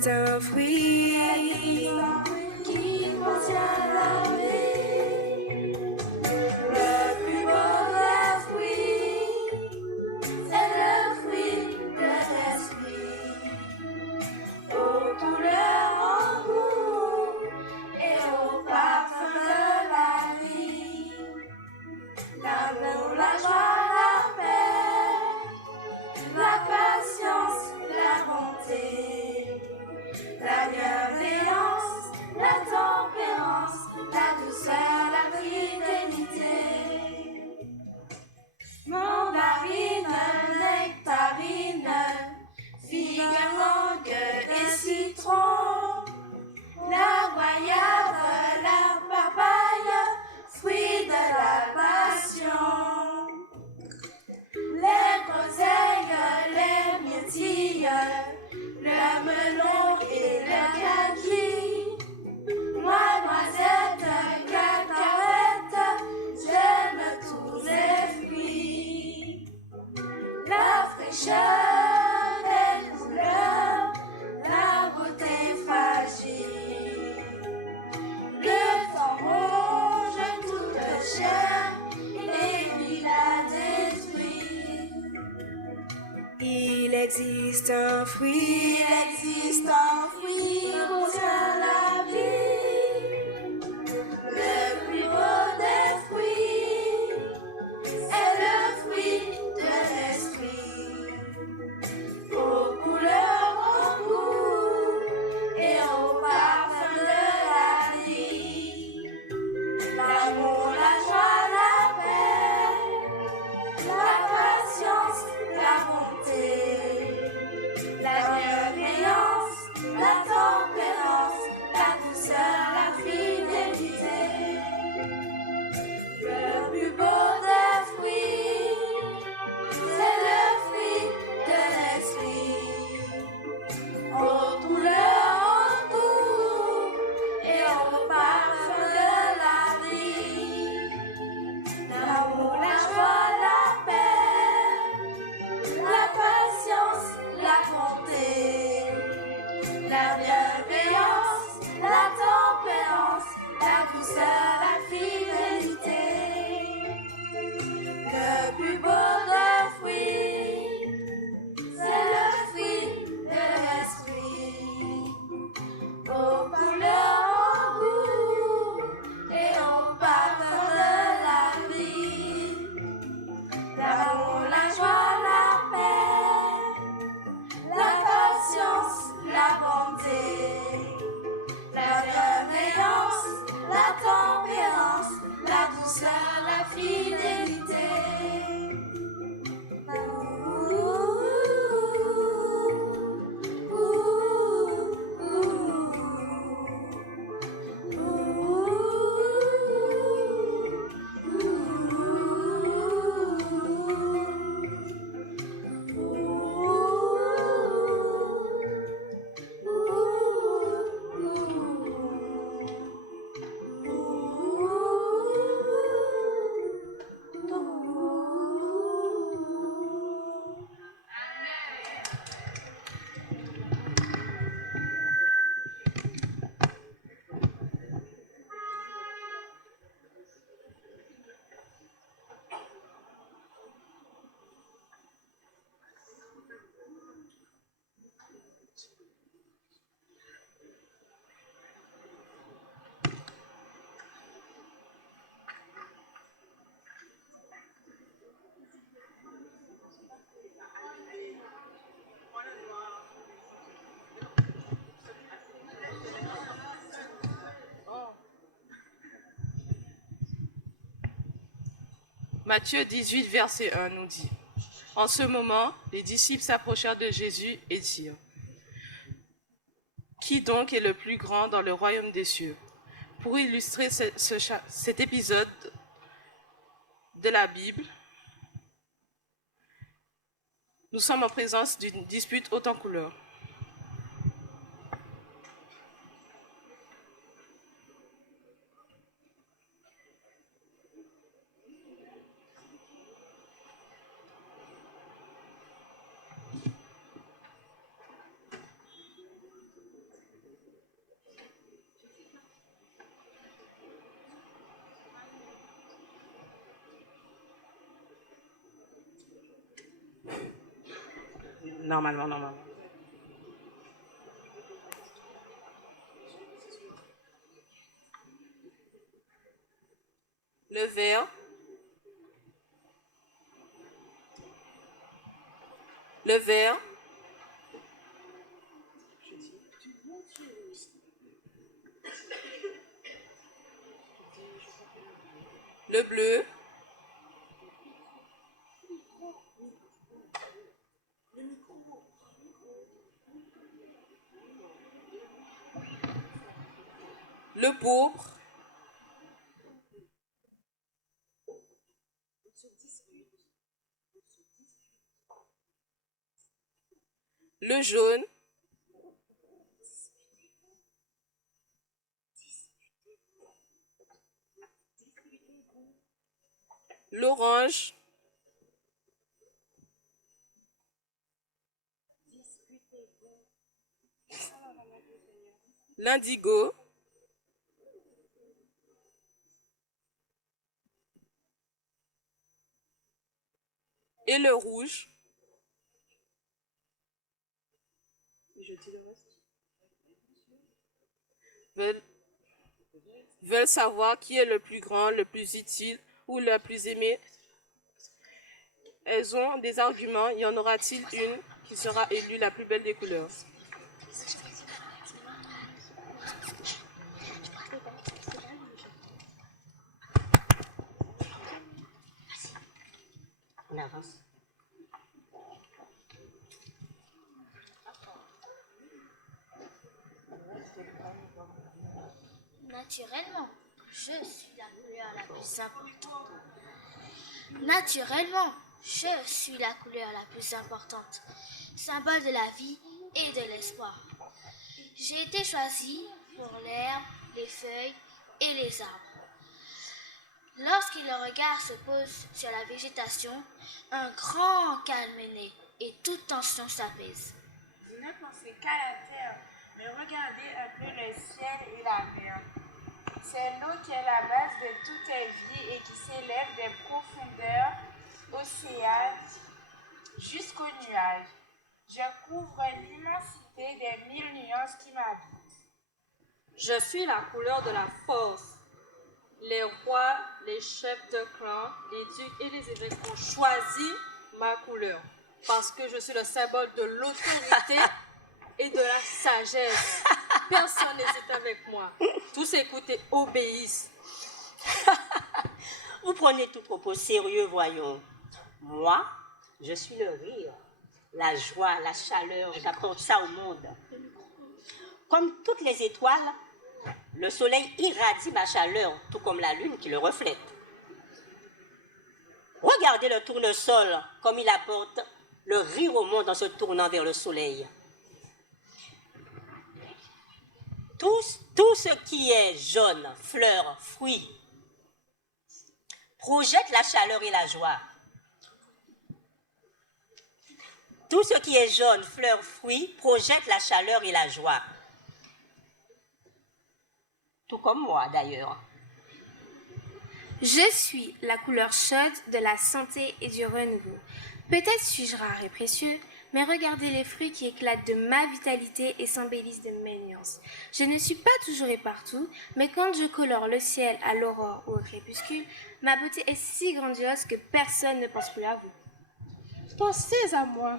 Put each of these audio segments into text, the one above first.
existe un fruit qui contient la vie. Le plus beau des fruits, c'est le fruit de l'esprit. Aux couleurs, au goût et au parfum de la vie. L'amour, la joie, la paix, la patience, la bonté, la bienveillance, la tempérance, la douceur, la fidélité. Mandarine, nectarine, figue, mangue et citron, la goyave, la papaye, fruit de la passion. Les groseilles, les myrtilles, le melon et le kaki. Moi, noisette, cacahuète, j'aime tous les fruits. La fraîcheur des couleurs, la beauté fragile. Le temps ronge toute chair et lui la détruit. Il existe un fruit qui contient la vie. Le plus beau des fruits est le fruit de l'esprit. Aux couleurs, au goût et au parfum de la vie. L'amour, la joie, la paix, la patience, la bonté, la bienveillance, la tempérance, la douceur, la fidélité. Le plus beau des fruits, c'est le fruit de l'esprit. Aux couleurs, au goût et au parfum de la vie. L'amour, la joie, la paix, la patience, la bonté, la bienveillance, la tempérance, la douceur, la fidélité. Le plus beau des fruits, c'est le fruit de l'esprit. Aux couleurs, au goût et au parfum de la vie. L'amour, la joie, la paix, la patience, la bonté, la bienveillance, la tempérance, la douceur, la fidélité. Matthieu 18, verset 1 nous dit: En ce moment, les disciples s'approchèrent de Jésus et dirent: Qui donc est le plus grand dans le royaume des cieux? Pour illustrer cet épisode de la Bible, nous sommes en présence d'une dispute haute en couleurs. Normalement. Le vert. Le vert. Le bleu. Le pourpre. Le jaune. L'orange. L'indigo. Et le rouge. Veulent savoir qui est le plus grand, le plus utile ou le plus aimé. Elles ont des arguments. Y en aura-t-il une qui sera élue la plus belle des couleurs? On avance. Naturellement, je suis la couleur la plus importante. Naturellement, je suis la couleur la plus importante, symbole de la vie et de l'espoir. J'ai été choisie pour l'herbe, les feuilles et les arbres. Lorsque le regard se pose sur la végétation, un grand calme est né et toute tension s'apaise. Ne pensez qu'à la terre, mais regardez un peu le ciel et la mer. C'est l'eau qui est la base de toute vie et qui s'élève des profondeurs océanes jusqu'aux nuages. Je couvre l'immensité des 1000 nuances qui m'habitent. Je suis la couleur de la force. Les rois, les chefs de clan, les ducs et les évêques ont choisi ma couleur parce que je suis le symbole de l'autorité et de la sagesse. Personne n'hésite avec moi. Tous écoutent et obéissent. Vous prenez tout propos sérieux, voyons. Moi, je suis le rire, la joie, la chaleur, j'apporte ça au monde. Comme toutes les étoiles, le soleil irradie ma chaleur, tout comme la lune qui le reflète. Regardez le tournesol, comme il apporte le rire au monde en se tournant vers le soleil. Tout ce qui est jaune, fleurs, fruits, projette la chaleur et la joie. Tout ce qui est jaune, fleurs, fruits, projette la chaleur et la joie. Tout comme moi, d'ailleurs. Je suis la couleur chaude de la santé et du renouveau. Peut-être suis-je rare et précieux, mais regardez les fruits qui éclatent de ma vitalité et s'embellissent de mes nuances. Je ne suis pas toujours et partout, mais quand je colore le ciel à l'aurore ou au crépuscule, ma beauté est si grandiose que personne ne pense plus à vous. Pensez à moi.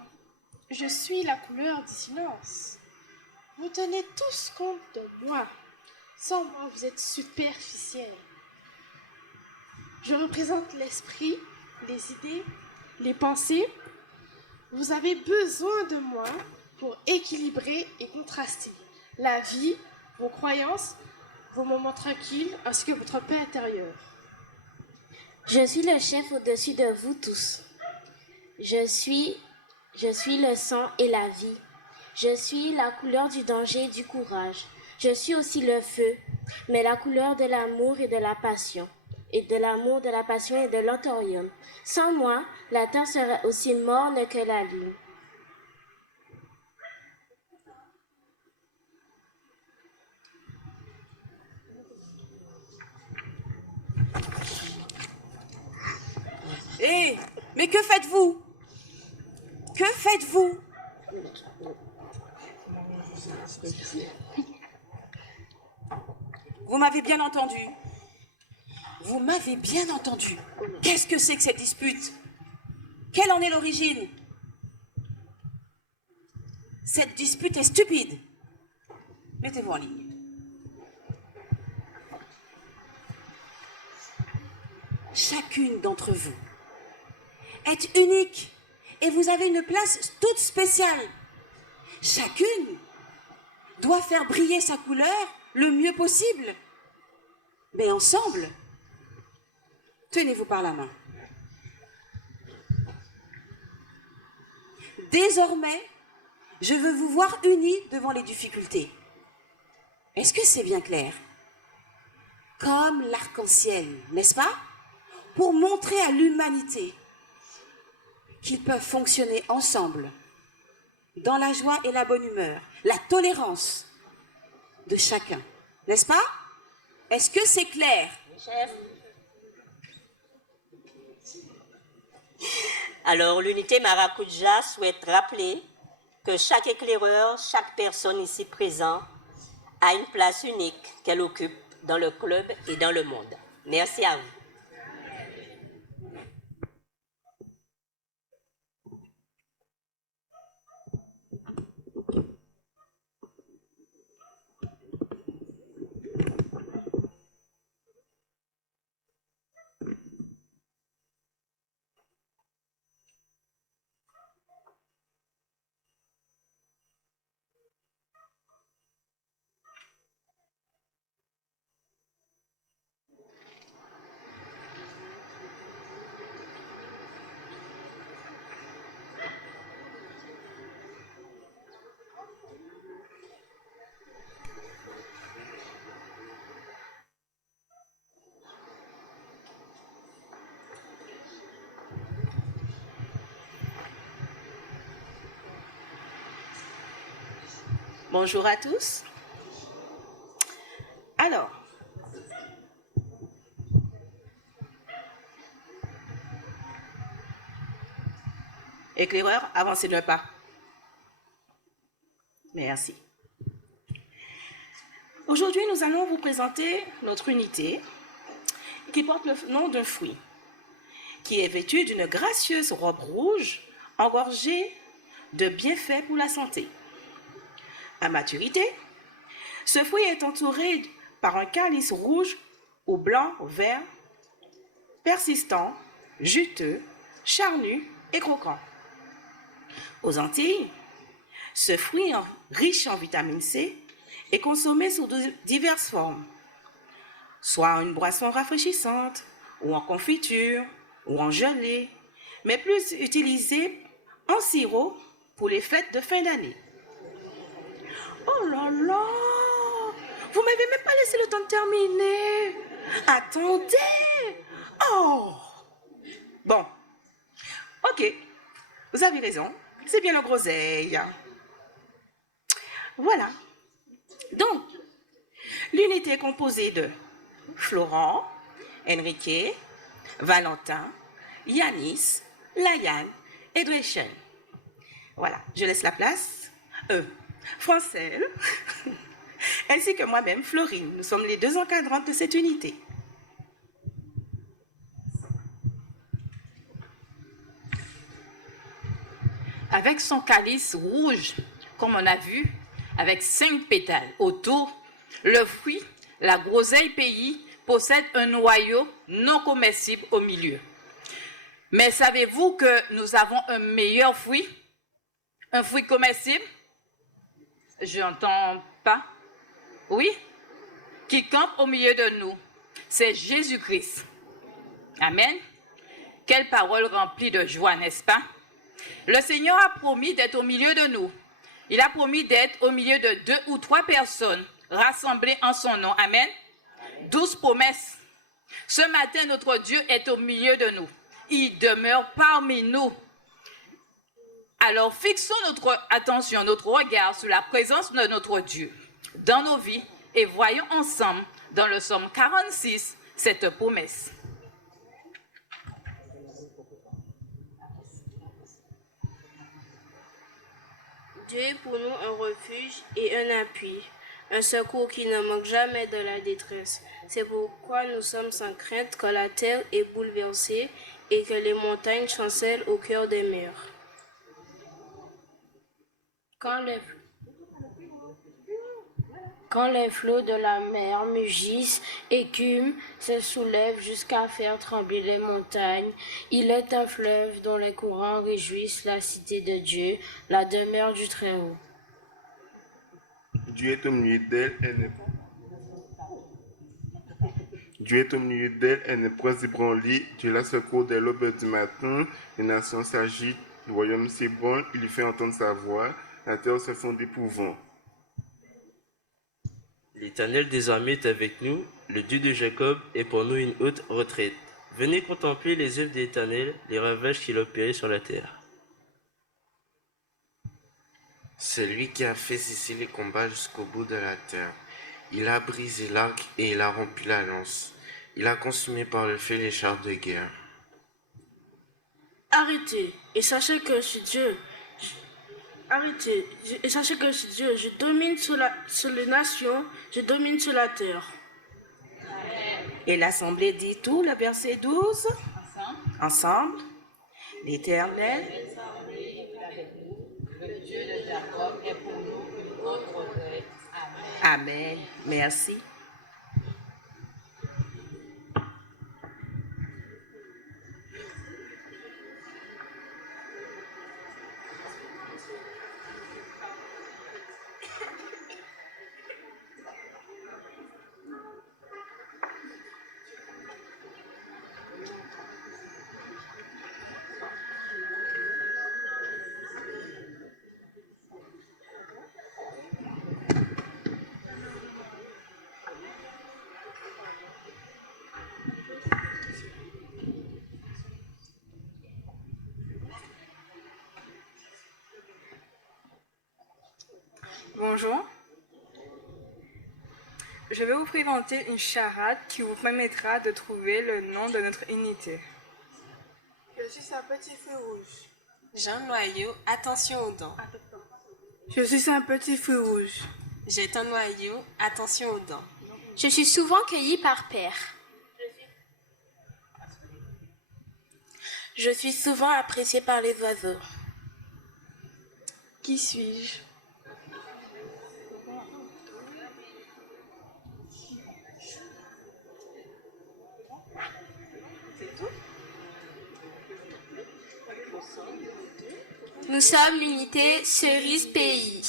Je suis la couleur du silence. Vous tenez tous compte de moi. Sans moi, vous êtes superficiels. Je représente l'esprit, les idées, les pensées. Vous avez besoin de moi pour équilibrer et contraster la vie, vos croyances, vos moments tranquilles, ainsi que votre paix intérieure. Je suis le chef au-dessus de vous tous. Je suis le sang et la vie. Je suis la couleur du danger et du courage. Je suis aussi le feu, mais la couleur de l'amour et de la passion. Et de l'amour, de la passion et de l'anthorium. Sans moi, la terre serait aussi morne que la lune. Hé, mais que faites-vous? Que faites-vous? Vous m'avez bien entendu? Vous m'avez bien entendu. Qu'est-ce que c'est que cette dispute? Quelle en est l'origine? Cette dispute est stupide. Mettez-vous en ligne. Chacune d'entre vous est unique et vous avez une place toute spéciale. Chacune doit faire briller sa couleur le mieux possible. Mais ensemble, tenez-vous par la main. Désormais, je veux vous voir unis devant les difficultés. Est-ce que c'est bien clair? Comme l'arc-en-ciel, n'est-ce pas? Pour montrer à l'humanité qu'ils peuvent fonctionner ensemble, dans la joie et la bonne humeur, la tolérance de chacun, n'est-ce pas? Est-ce que c'est clair? Chef. Alors, l'unité Maracuja souhaite rappeler que chaque éclaireur, chaque personne ici présente a une place unique qu'elle occupe dans le club et dans le monde. Merci à vous. Bonjour à tous. Alors, éclaireur, avancez d'un pas. Merci. Aujourd'hui, nous allons vous présenter notre unité qui porte le nom d'un fruit, qui est vêtu d'une gracieuse robe rouge engorgée de bienfaits pour la santé. À maturité, ce fruit est entouré par un calice rouge ou blanc vert, persistant, juteux, charnu et croquant. Aux Antilles, ce fruit riche en vitamine C est consommé sous diverses formes, soit en une boisson rafraîchissante, ou en confiture, ou en gelée, mais plus utilisé en sirop pour les fêtes de fin d'année. Oh là là! Vous m'avez même pas laissé le temps de terminer. Attendez! Oh! Bon. Ok. Vous avez raison. C'est bien la groseille. Voilà. Donc, l'unité est composée de Florent, Enrique, Valentin, Yanis, Layan et Drechen. Voilà. Je laisse la place. Francelle, ainsi que moi-même, Florine. Nous sommes les deux encadrantes de cette unité. Avec son calice rouge, comme on a vu, avec 5 pétales autour, le fruit, la groseille pays, possède un noyau non comestible au milieu. Mais savez-vous que nous avons un meilleur fruit? Un fruit comestible? Je n'entends pas. Oui? Qui campe au milieu de nous. C'est Jésus-Christ. Amen. Quelle parole remplie de joie, n'est-ce pas? Le Seigneur a promis d'être au milieu de nous. Il a promis d'être au milieu de 2 ou 3 personnes rassemblées en son nom. Amen. 12 promesses. Ce matin, notre Dieu est au milieu de nous. Il demeure parmi nous. Alors, fixons notre attention, notre regard sur la présence de notre Dieu dans nos vies et voyons ensemble dans le psaume 46 cette promesse. Dieu est pour nous un refuge et un appui, un secours qui ne manque jamais de la détresse. C'est pourquoi nous sommes sans crainte quand la terre est bouleversée et que les montagnes chancellent au cœur des mers. Quand les flots de la mer mugissent, écument, se soulèvent jusqu'à faire trembler les montagnes, il est un fleuve dont les courants réjouissent la cité de Dieu, la demeure du Très-Haut. Dieu est au milieu d'elle, Dieu est au milieu d'elle, elle ne peut s'ébranler. Dieu la secours dès l'aube du matin. Les nations s'agitent, le royaume s'ébranle, il lui fait entendre sa voix, la terre se fond d'épouvant. L'Éternel désormais est avec nous, le Dieu de Jacob est pour nous une haute retraite. Venez contempler les œuvres de l'Éternel, les ravages qu'il a opérés sur la terre. C'est lui qui a fait cesser les combats jusqu'au bout de la terre. Il a brisé l'arc et il a rompu la lance. Il a consumé par le feu les chars de guerre. Arrêtez et sachez que je suis Dieu. Arrêtez et sachez que je suis Dieu. Je domine sur les nations, je domine sur la terre. Et l'Assemblée dit tout, le verset 12. Ensemble. L'Éternel. Le Dieu de Jacob est pour nous une haute retraite. Amen. Merci. Bonjour. Je vais vous présenter une charade qui vous permettra de trouver le nom de notre unité. Je suis un petit feu rouge. Jean Noyau, attention aux dents. Je suis un petit feu rouge. Jette un noyau, attention aux dents. Je suis souvent cueillie par paire. Je suis souvent appréciée par les oiseaux. Qui suis-je? Nous sommes l'unité Cerise Pays.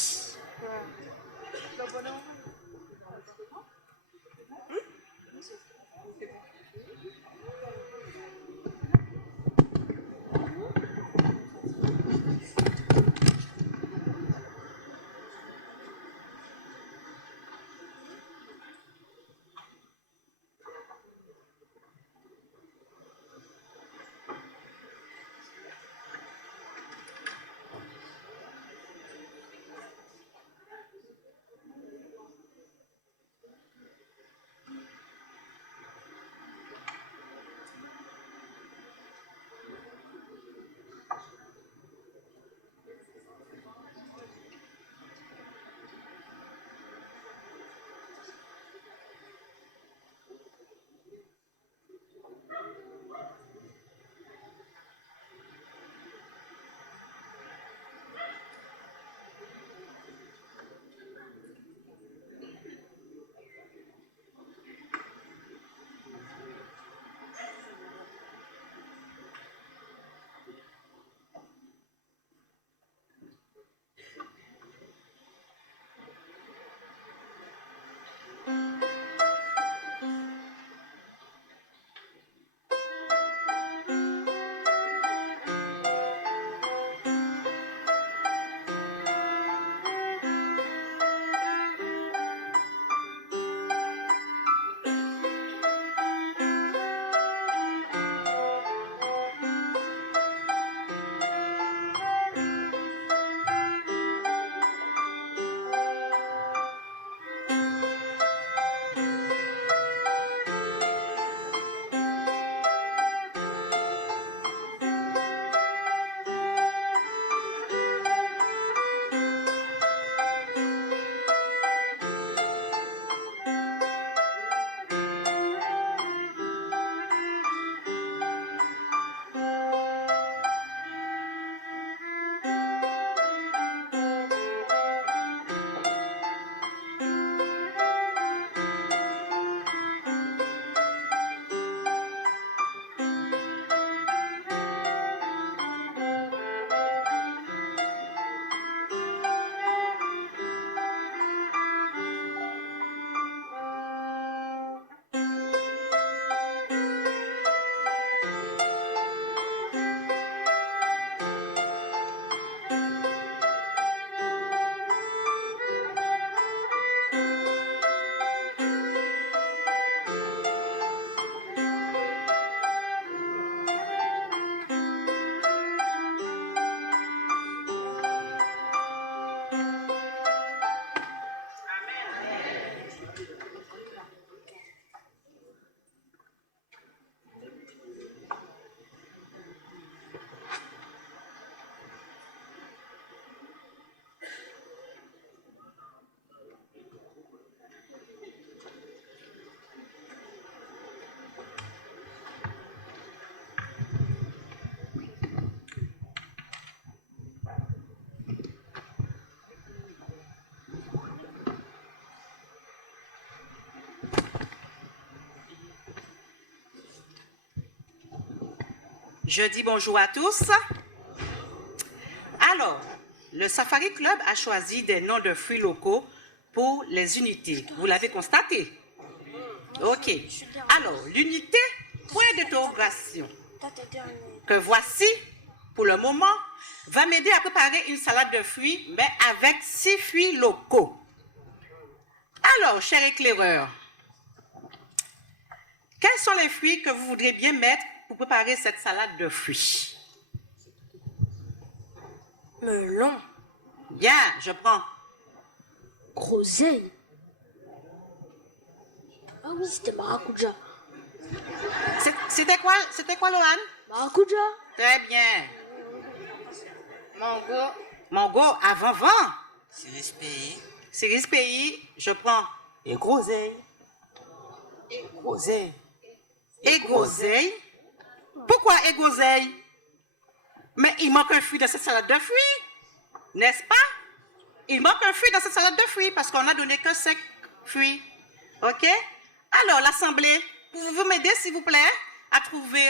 Je dis bonjour à tous. Alors, le Safari Club a choisi des noms de fruits locaux pour les unités. Vous l'avez constaté? Ok. Alors, l'unité, point d'interrogation, que voici, pour le moment, va m'aider à préparer une salade de fruits, mais avec 6 fruits locaux. Alors, cher éclaireur, quels sont les fruits que vous voudriez bien mettre pour préparer cette salade de fruits? Melon. Bien, je prends. Groseille. Ah oui, c'était maracuja. C'était quoi, Lohan? Maracuja. Très bien. Mango, avant-vent. Cerise pays, je prends. Et groseille. Et groseille. Pourquoi et groseille? Mais il manque un fruit dans cette salade de fruits, n'est-ce pas? Il manque un fruit dans cette salade de fruits parce qu'on n'a donné que 5 fruits. Ok? Alors, l'assemblée, pouvez-vous m'aider, s'il vous plaît, à trouver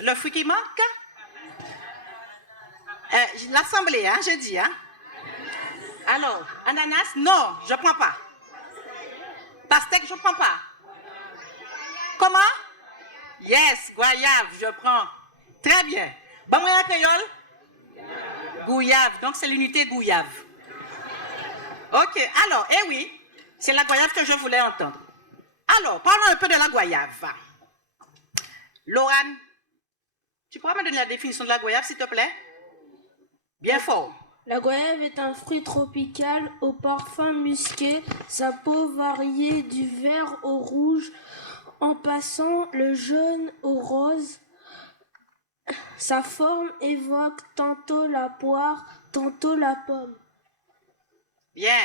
le fruit qui manque? L'assemblée, hein, j'ai dit, hein? Alors, ananas, non, je ne prends pas. Pastèque, je ne prends pas. Comment? Yes, goyave, je prends. Très bien. Bon, moi, créole? Gouyave, donc c'est l'unité gouyave. Ok, alors, eh oui, c'est la goyave que je voulais entendre. Alors, parlons un peu de la goyave. Laurane, tu pourras me donner la définition de la goyave, s'il te plaît? Bien fort. La goyave est un fruit tropical au parfum musqué, sa peau variée du vert au rouge en passant le jaune au rose. Sa forme évoque tantôt la poire, tantôt la pomme. Bien.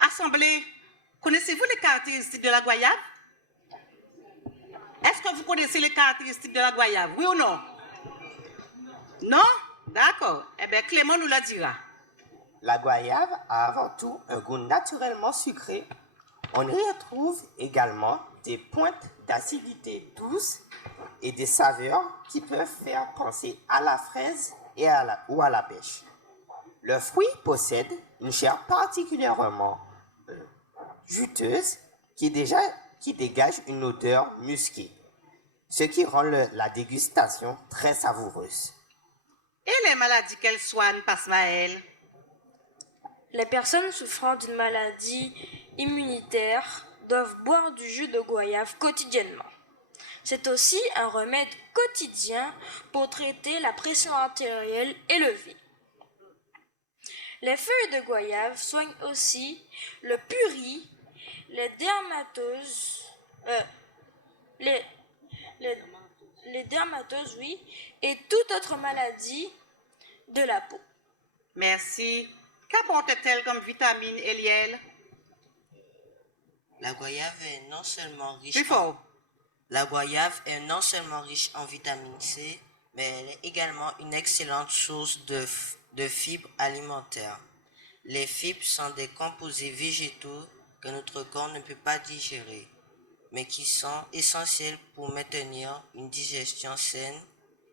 Assemblée, connaissez-vous les caractéristiques de la goyave? Est-ce que vous connaissez les caractéristiques de la goyave, oui ou non? Non? D'accord. Eh bien, Clément nous le dira. La goyave a avant tout un goût naturellement sucré. On y retrouve également des pointes d'acidité douce et des saveurs qui peuvent faire penser à la fraise ou à la pêche. Le fruit possède une chair particulièrement juteuse qui dégage une odeur musquée, ce qui rend la dégustation très savoureuse. Et les maladies qu'elle soigne, Pasmaël? Les personnes souffrant d'une maladie immunitaire doivent boire du jus de goyave quotidiennement. C'est aussi un remède quotidien pour traiter la pression artérielle élevée. Les feuilles de goyave soignent aussi le puri, les dermatoses, les dermatoses, oui, et toute autre maladie de la peau. Merci. Qu'apporte-t-elle comme vitamine, Eliel? La goyave est non seulement riche en vitamine C, mais elle est également une excellente source de fibres alimentaires. Les fibres sont des composés végétaux que notre corps ne peut pas digérer, mais qui sont essentiels pour maintenir une digestion saine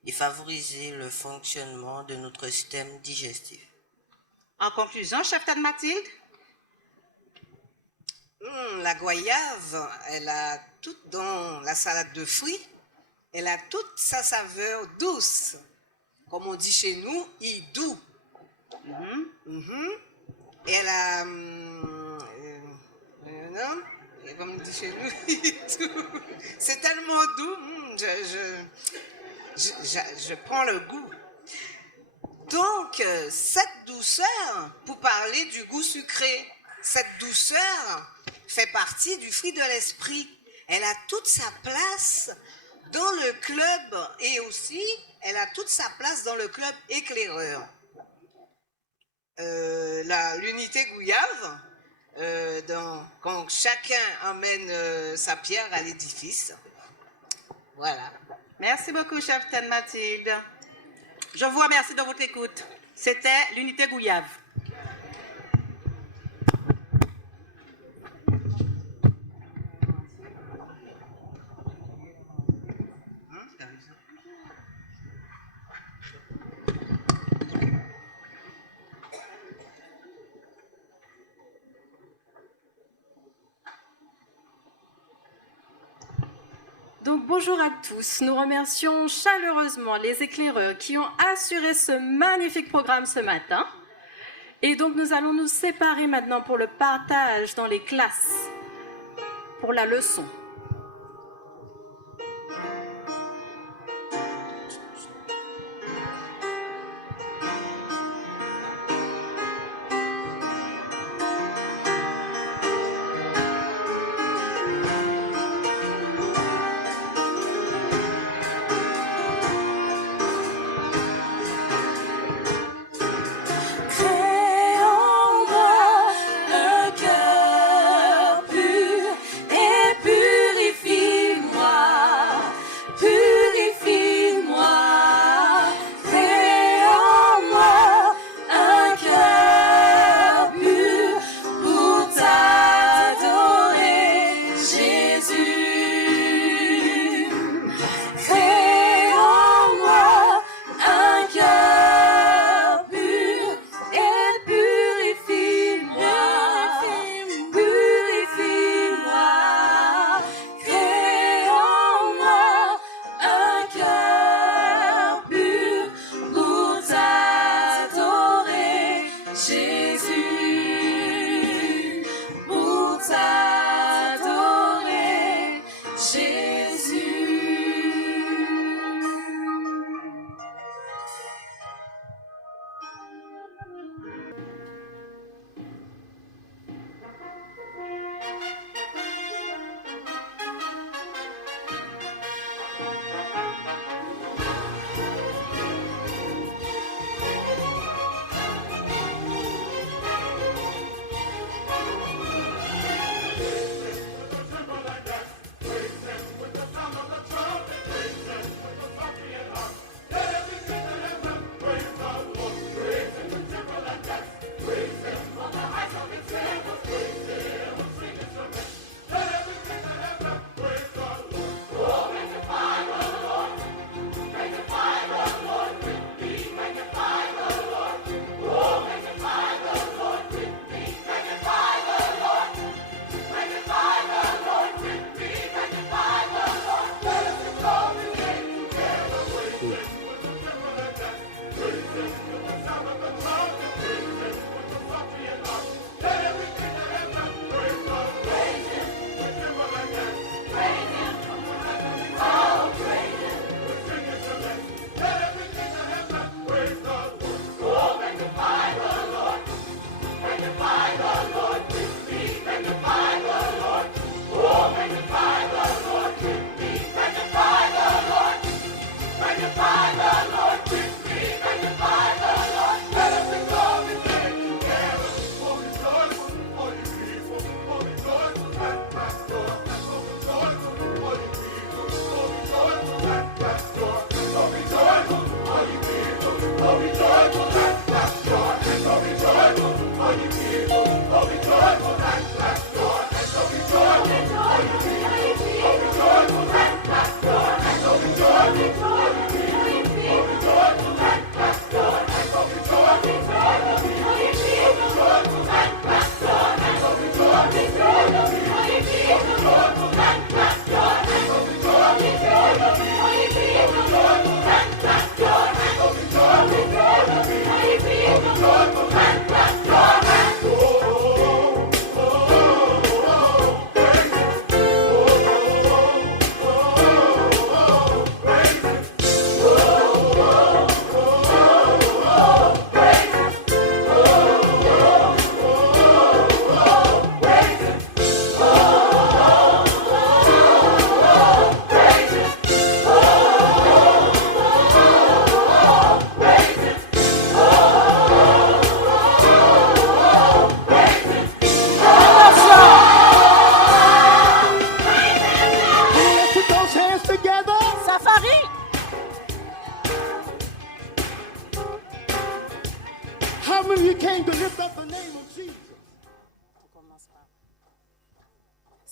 et favoriser le fonctionnement de notre système digestif. En conclusion, chef Tante Mathilde? La goyave, elle a tout dans la salade de fruits, elle a toute sa saveur douce. Comme on dit chez nous, il doux. Elle a, comme on dit chez nous, c'est tellement doux, je prends le goût. Donc, cette douceur, pour parler du goût sucré, cette douceur fait partie du fruit de l'esprit. Elle a toute sa place dans le club et aussi, elle a toute sa place dans le club éclaireur. L'unité Gouyave, quand chacun emmène sa pierre à l'édifice. Voilà. Merci beaucoup, chef Tante Mathilde. Je vous remercie de votre écoute. C'était l'unité Gouyave. bonjour à tous. Nous remercions chaleureusement les éclaireurs qui ont assuré ce magnifique programme ce matin. Et donc nous allons nous séparer maintenant pour le partage dans les classes, pour la leçon.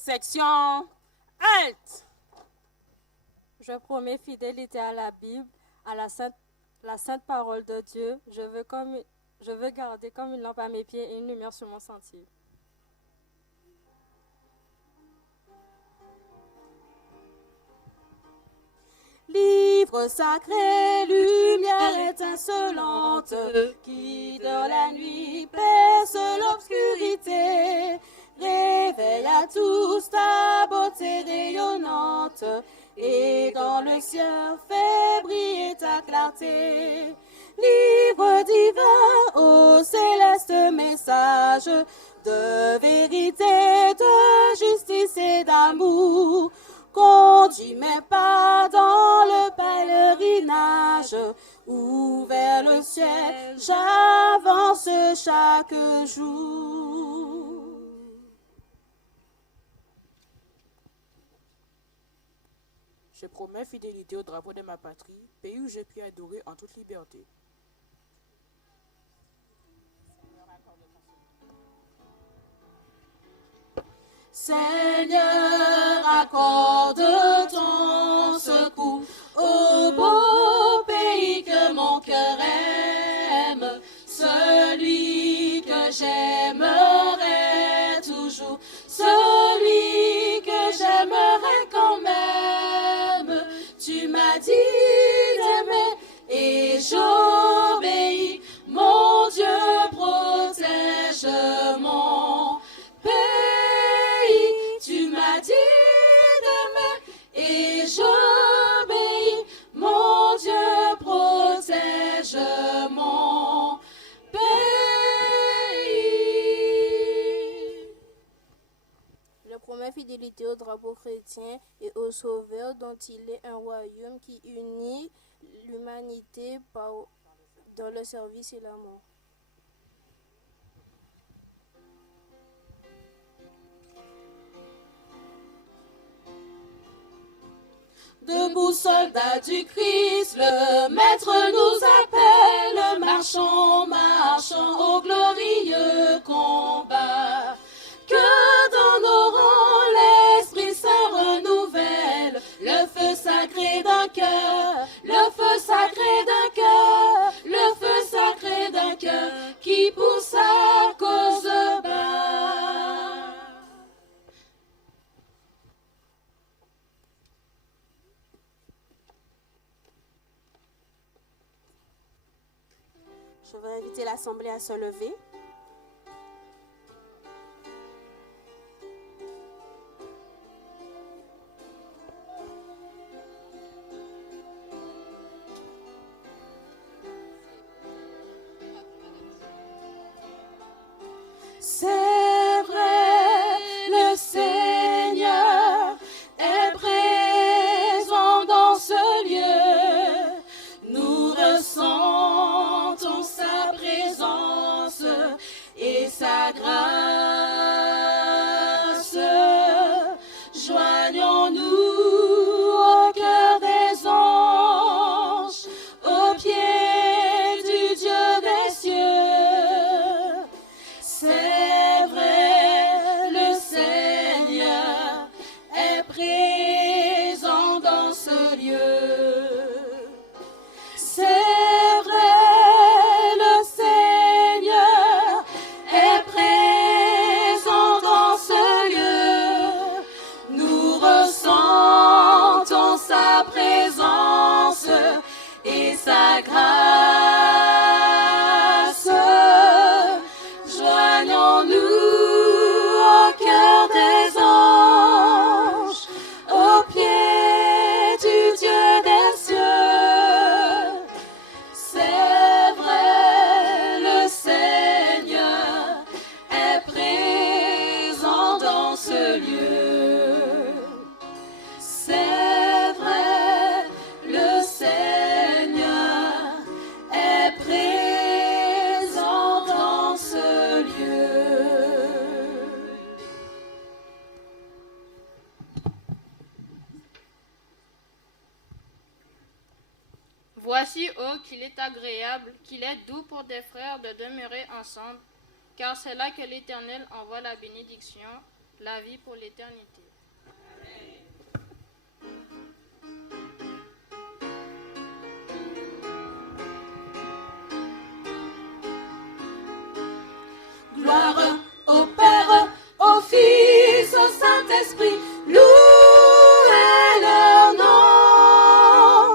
Section halte. Je promets fidélité à la Bible, à la sainte parole de Dieu. Je veux garder comme une lampe à mes pieds et une lumière sur mon sentier. Livre sacré, lumière étincelante, qui dans la nuit perce l'obscurité. Réveille à tous ta beauté rayonnante, et dans le ciel fait briller ta clarté. Livre divin, ô céleste message, de vérité, de justice et d'amour, conduis mes pas dans le pèlerinage, où vers le ciel j'avance chaque jour. Je promets fidélité au drapeau de ma patrie, pays où je puis adorer en toute liberté. Seigneur, accorde ton secours au beau pays que mon cœur aime, celui que j'aimerai toujours, celui que j'aimerai quand même. Tu m'as dit d'aimer et j'obéis, mon Dieu protège mon pays. Tu m'as dit d'aimer et j'obéis, mon Dieu protège mon pays. Je promets fidélité au drapeau chrétien et au Sauveur dont il est un royaume qui unit l'humanité dans le service et l'amour. Debout, soldats du Christ, le Maître nous appelle, marchons, marchons au glorieux combat. Que dans nos rangs l'Esprit Saint renouvelle le feu sacré d'un cœur, le feu sacré d'un cœur, le feu sacré d'un cœur qui pour sa cause bat. Je vais inviter l'Assemblée à se lever. C'est vrai, le Seigneur est présent dans ce lieu. Nous ressentons sa présence et sa grâce. Joignons-nous au cœur des anges, aux pieds du Dieu des cieux. C'est vrai, le Seigneur est présent dans ce lieu. C'est vrai, le Seigneur est présent dans ce lieu. Nous ressentons sa présence et sa grâce. Joignons-nous au cœur des anges, aux pieds du Dieu des cieux. C'est vrai, le Seigneur est présent dans ce lieu. C'est vrai, le Seigneur est présent dans ce lieu. Voici, oh, qu'il est agréable, qu'il est doux pour des frères de demeurer ensemble, car c'est là que l'Éternel envoie la bénédiction, la vie pour l'éternité. Gloire au Père, au Fils, au Saint-Esprit, louez leur nom.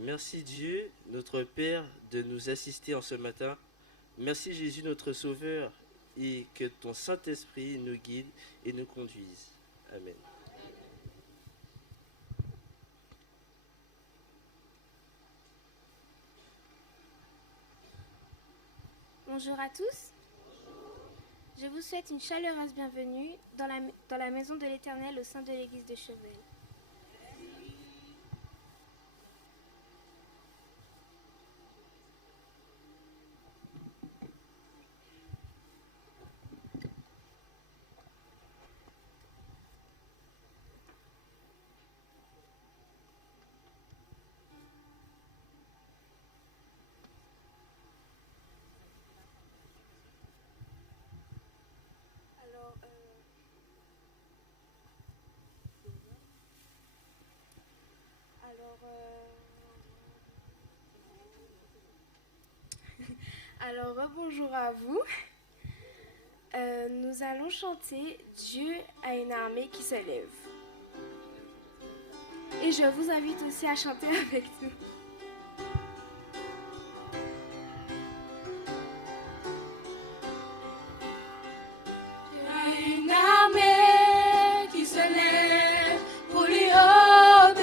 Merci Dieu, notre Père, de nous assister en ce matin. Merci Jésus, notre Sauveur, et que ton Saint-Esprit nous guide et nous conduise. Amen. Bonjour à tous. Je vous souhaite une chaleureuse bienvenue dans la maison de l'Éternel au sein de l'église de Chevel. Alors, bonjour à vous. Nous allons chanter Dieu a une armée qui se lève. Et je vous invite aussi à chanter avec nous. Dieu a une armée qui se lève pour lui obéir.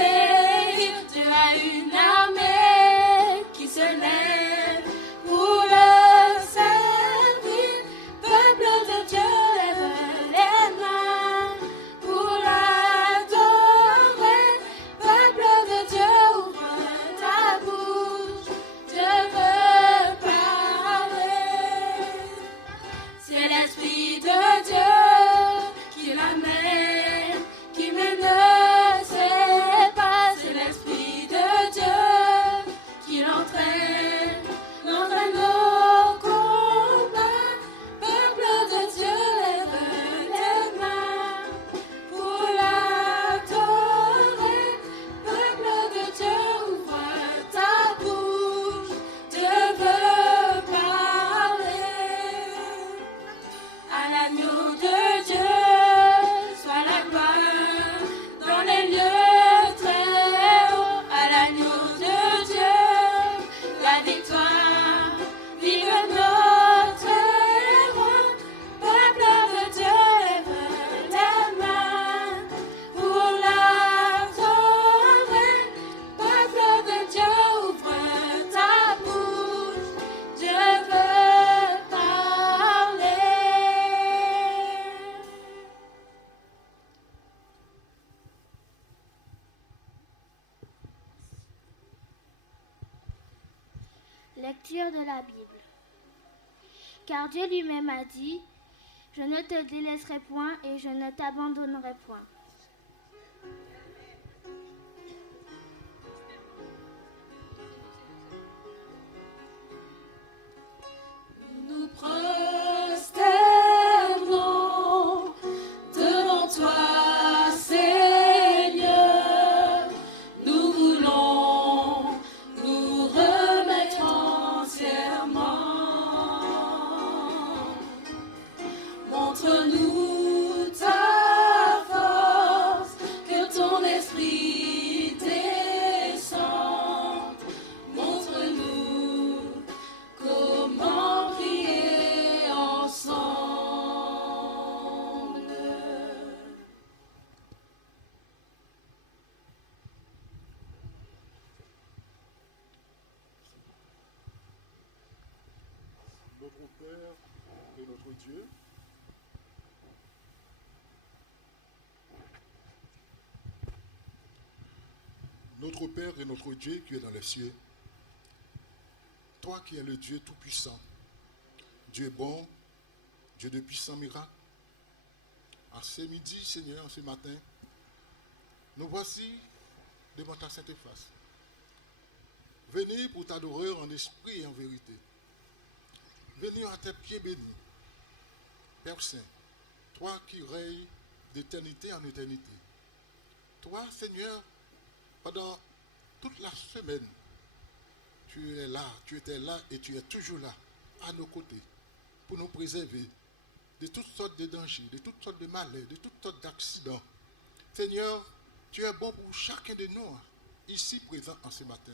Dieu a une armée qui se lève pour le servir. Peuple de Dieu, lève les mains pour l'adorer. Peuple de Dieu, ouvre ta bouche, Dieu veut parler. C'est l'Esprit de Dieu qui l'amène, qui mène ses pas. C'est l'Esprit de Dieu qui l'entraîne au combat. Peuple de Dieu, lève les mains pour l'adorer. Peuple de Dieu, ouvre ta bouche, Dieu veut parler. À l'agneau de Dieu soit la gloire dans les lieux très hauts. À l'agneau de Dieu la victoire, vive notre roi. Peuple de Dieu, lève les mains pour l'adorer. Peuple de Dieu, ouvre ta bouche, Dieu veut parler. Lecture de la Bible. Car Dieu lui-même a dit, je ne te délaisserai point et je ne t'abandonnerai point. Nous prosternons devant toi, Seigneur. Nous voulons nous remettre entièrement. Montre-nous ta force, que ton esprit descende. Montre-nous comment prier ensemble. Notre Père et notre Dieu, notre Père et notre Dieu qui est dans les cieux, toi qui es le Dieu tout-puissant, Dieu bon, Dieu de puissants miracles, à ce midi, Seigneur, ce matin, nous voici devant ta sainte face. Venez pour t'adorer en esprit et en vérité. Venez à tes pieds bénis. Père Saint, toi qui règnes d'éternité en éternité. Toi, Seigneur, pendant toute la semaine, tu es là, tu étais là et tu es toujours là, à nos côtés, pour nous préserver de toutes sortes de dangers, de toutes sortes de malheurs, de toutes sortes d'accidents. Seigneur, tu es bon pour chacun de nous, ici présents en ce matin.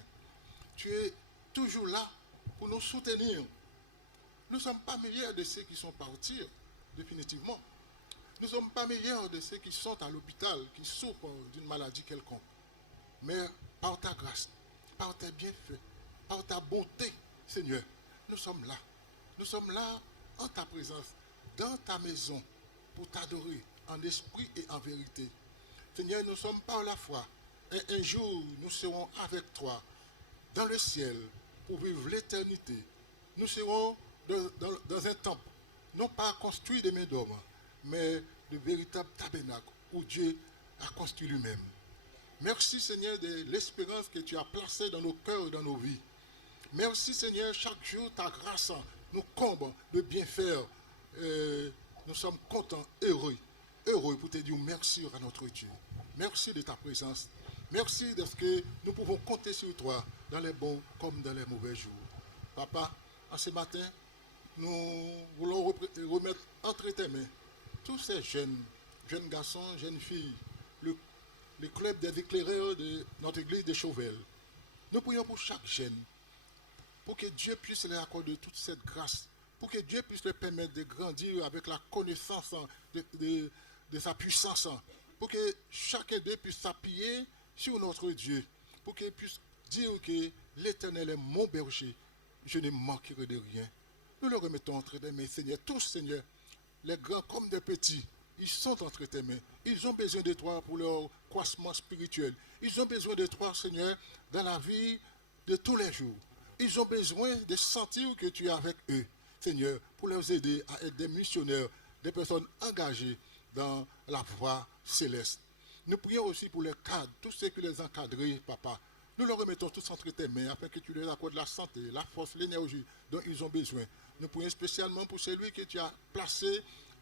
Tu es toujours là pour nous soutenir. Nous ne sommes pas meilleurs de ceux qui sont partis, définitivement. Nous ne sommes pas meilleurs de ceux qui sont à l'hôpital, qui souffrent d'une maladie quelconque. Mais par ta grâce, par tes bienfaits, par ta bonté, Seigneur, nous sommes là. Nous sommes là en ta présence, dans ta maison, pour t'adorer en esprit et en vérité. Seigneur, nous sommes par la foi. Et un jour, nous serons avec toi dans le ciel pour vivre l'éternité. Nous serons dans un temple, non pas construit de main d'homme, mais le véritable tabernacle où Dieu a construit lui-même. Merci Seigneur de l'espérance que tu as placée dans nos cœurs et dans nos vies. Merci Seigneur, chaque jour ta grâce nous comble de bien faire. Nous sommes contents, heureux pour te dire merci à notre Dieu. Merci de ta présence. Merci de ce que nous pouvons compter sur toi dans les bons comme dans les mauvais jours. Papa, en ce matin, nous voulons remettre entre tes mains tous ces jeunes garçons, jeunes filles, le club des éclaireurs de notre église de Chauvel. Nous prions pour chaque jeune, pour que Dieu puisse leur accorder toute cette grâce, pour que Dieu puisse leur permettre de grandir avec la connaissance de sa puissance, pour que chacun d'eux puisse s'appuyer sur notre Dieu, pour qu'il puisse dire que l'Éternel est mon berger, je ne manquerai de rien. Nous le remettons entre tes mains, Seigneur, tous, Seigneur, les grands comme les petits, ils sont entre tes mains. Ils ont besoin de toi pour leur croissement spirituel. Ils ont besoin de toi, Seigneur, dans la vie de tous les jours. Ils ont besoin de sentir que tu es avec eux, Seigneur, pour les aider à être des missionnaires, des personnes engagées dans la voie céleste. Nous prions aussi pour les cadres, tous ceux qui les encadrent, Papa. Nous leur remettons tous entre tes mains afin que tu leur accordes la santé, la force, l'énergie dont ils ont besoin. Nous prions spécialement pour celui que tu as placé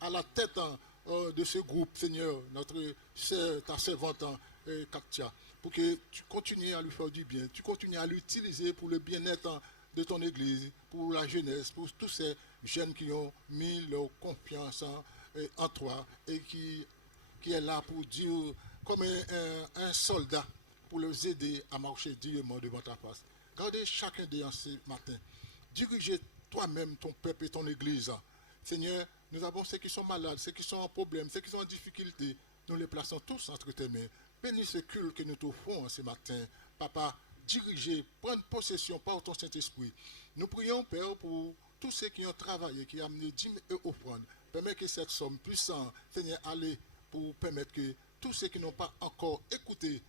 à la tête de ce groupe, Seigneur, notre sœur, ta servante Katia, pour que tu continues à lui faire du bien, tu continues à l'utiliser pour le bien-être de ton Église, pour la jeunesse, pour tous ces jeunes qui ont mis leur confiance en toi et qui est là pour dire, comme un soldat, pour les aider à marcher dignement devant ta face. Gardez chacun d'eux en ce matin. Dirigez toi-même ton peuple et ton Église. Seigneur, nous avons ceux qui sont malades, ceux qui sont en problème, ceux qui sont en difficulté. Nous les plaçons tous entre tes mains. Bénis ce culte que nous t'offrons ce matin. Papa, dirigez, prendre possession par ton Saint-Esprit. Nous prions, Père, pour tous ceux qui ont travaillé, qui ont amené dîmes et offrandes. Permets que cette somme puisse, Seigneur, aller pour permettre que tous ceux qui n'ont pas encore écouté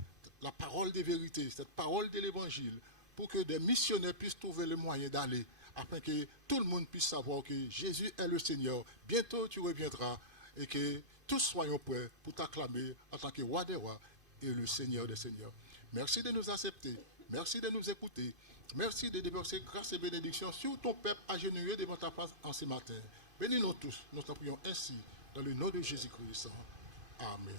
la parole de vérité, cette parole de l'évangile, pour que des missionnaires puissent trouver le moyen d'aller, afin que tout le monde puisse savoir que Jésus est le Seigneur. Bientôt tu reviendras et que tous soyons prêts pour t'acclamer en tant que roi des rois et le Seigneur des seigneurs. Merci de nous accepter, merci de nous écouter, merci de déverser grâce et bénédiction sur ton peuple agenouillé devant ta face en ce matin. Bénis-nous tous, nous te prions ainsi, dans le nom de Jésus-Christ. Amen.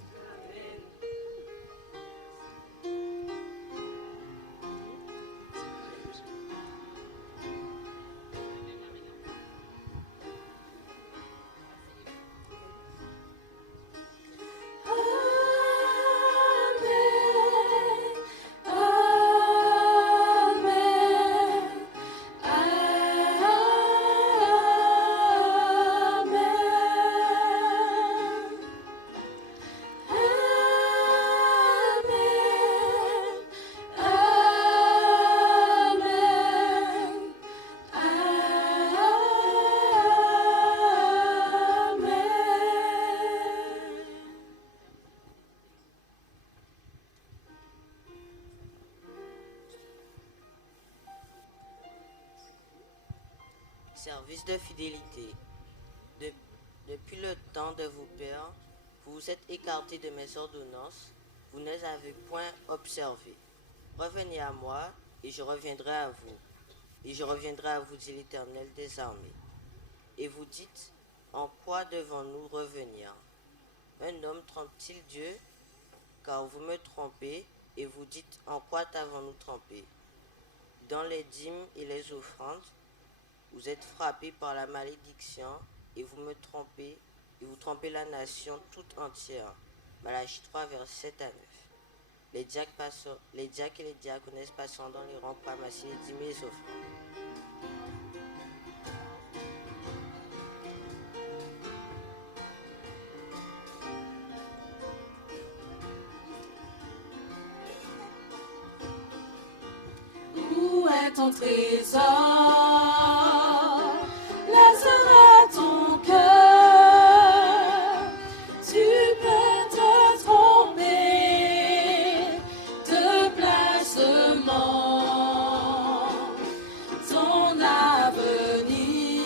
Service de fidélité. Depuis le temps de vos pères, vous vous êtes écartés de mes ordonnances, vous ne les avez point observées. Revenez à moi, et je reviendrai à vous. Et je reviendrai à vous, dit l'Éternel des armées. Et vous dites, en quoi devons-nous revenir? Un homme trompe-t-il Dieu? Car vous me trompez, et vous dites, en quoi t'avons-nous trompé? Dans les dîmes et les offrandes, vous êtes frappés par la malédiction et vous me trompez, et vous trompez la nation toute entière. Malachie 3, versets 7 à 9. Les diacres et les diaconesses passant dans les rangs pour amasser les dîmes et les offrandes. Où est ton trésor? Laissera ton cœur. Tu peux te tromper de placement. Ton avenir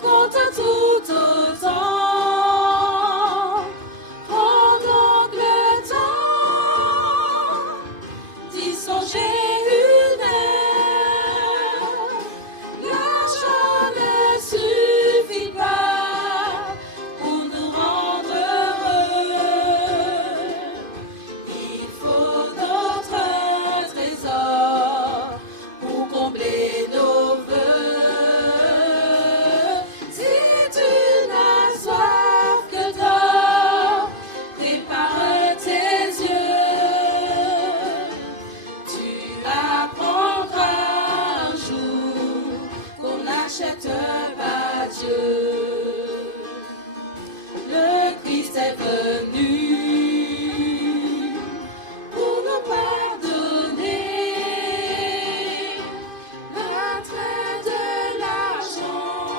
compte tout autant. Prends donc le temps d'y songer une heure. L'argent ne suffit pas pour nous rendre heureux. Il faut d'autres trésors pour combler nos vœux. Si tu n'as soif que d'or, prépare tes yeux. Tu apprendras un jour qu'on n'achète pas Dieu. Le Christ est venu pour nous pardonner. L'attrait de l'argent,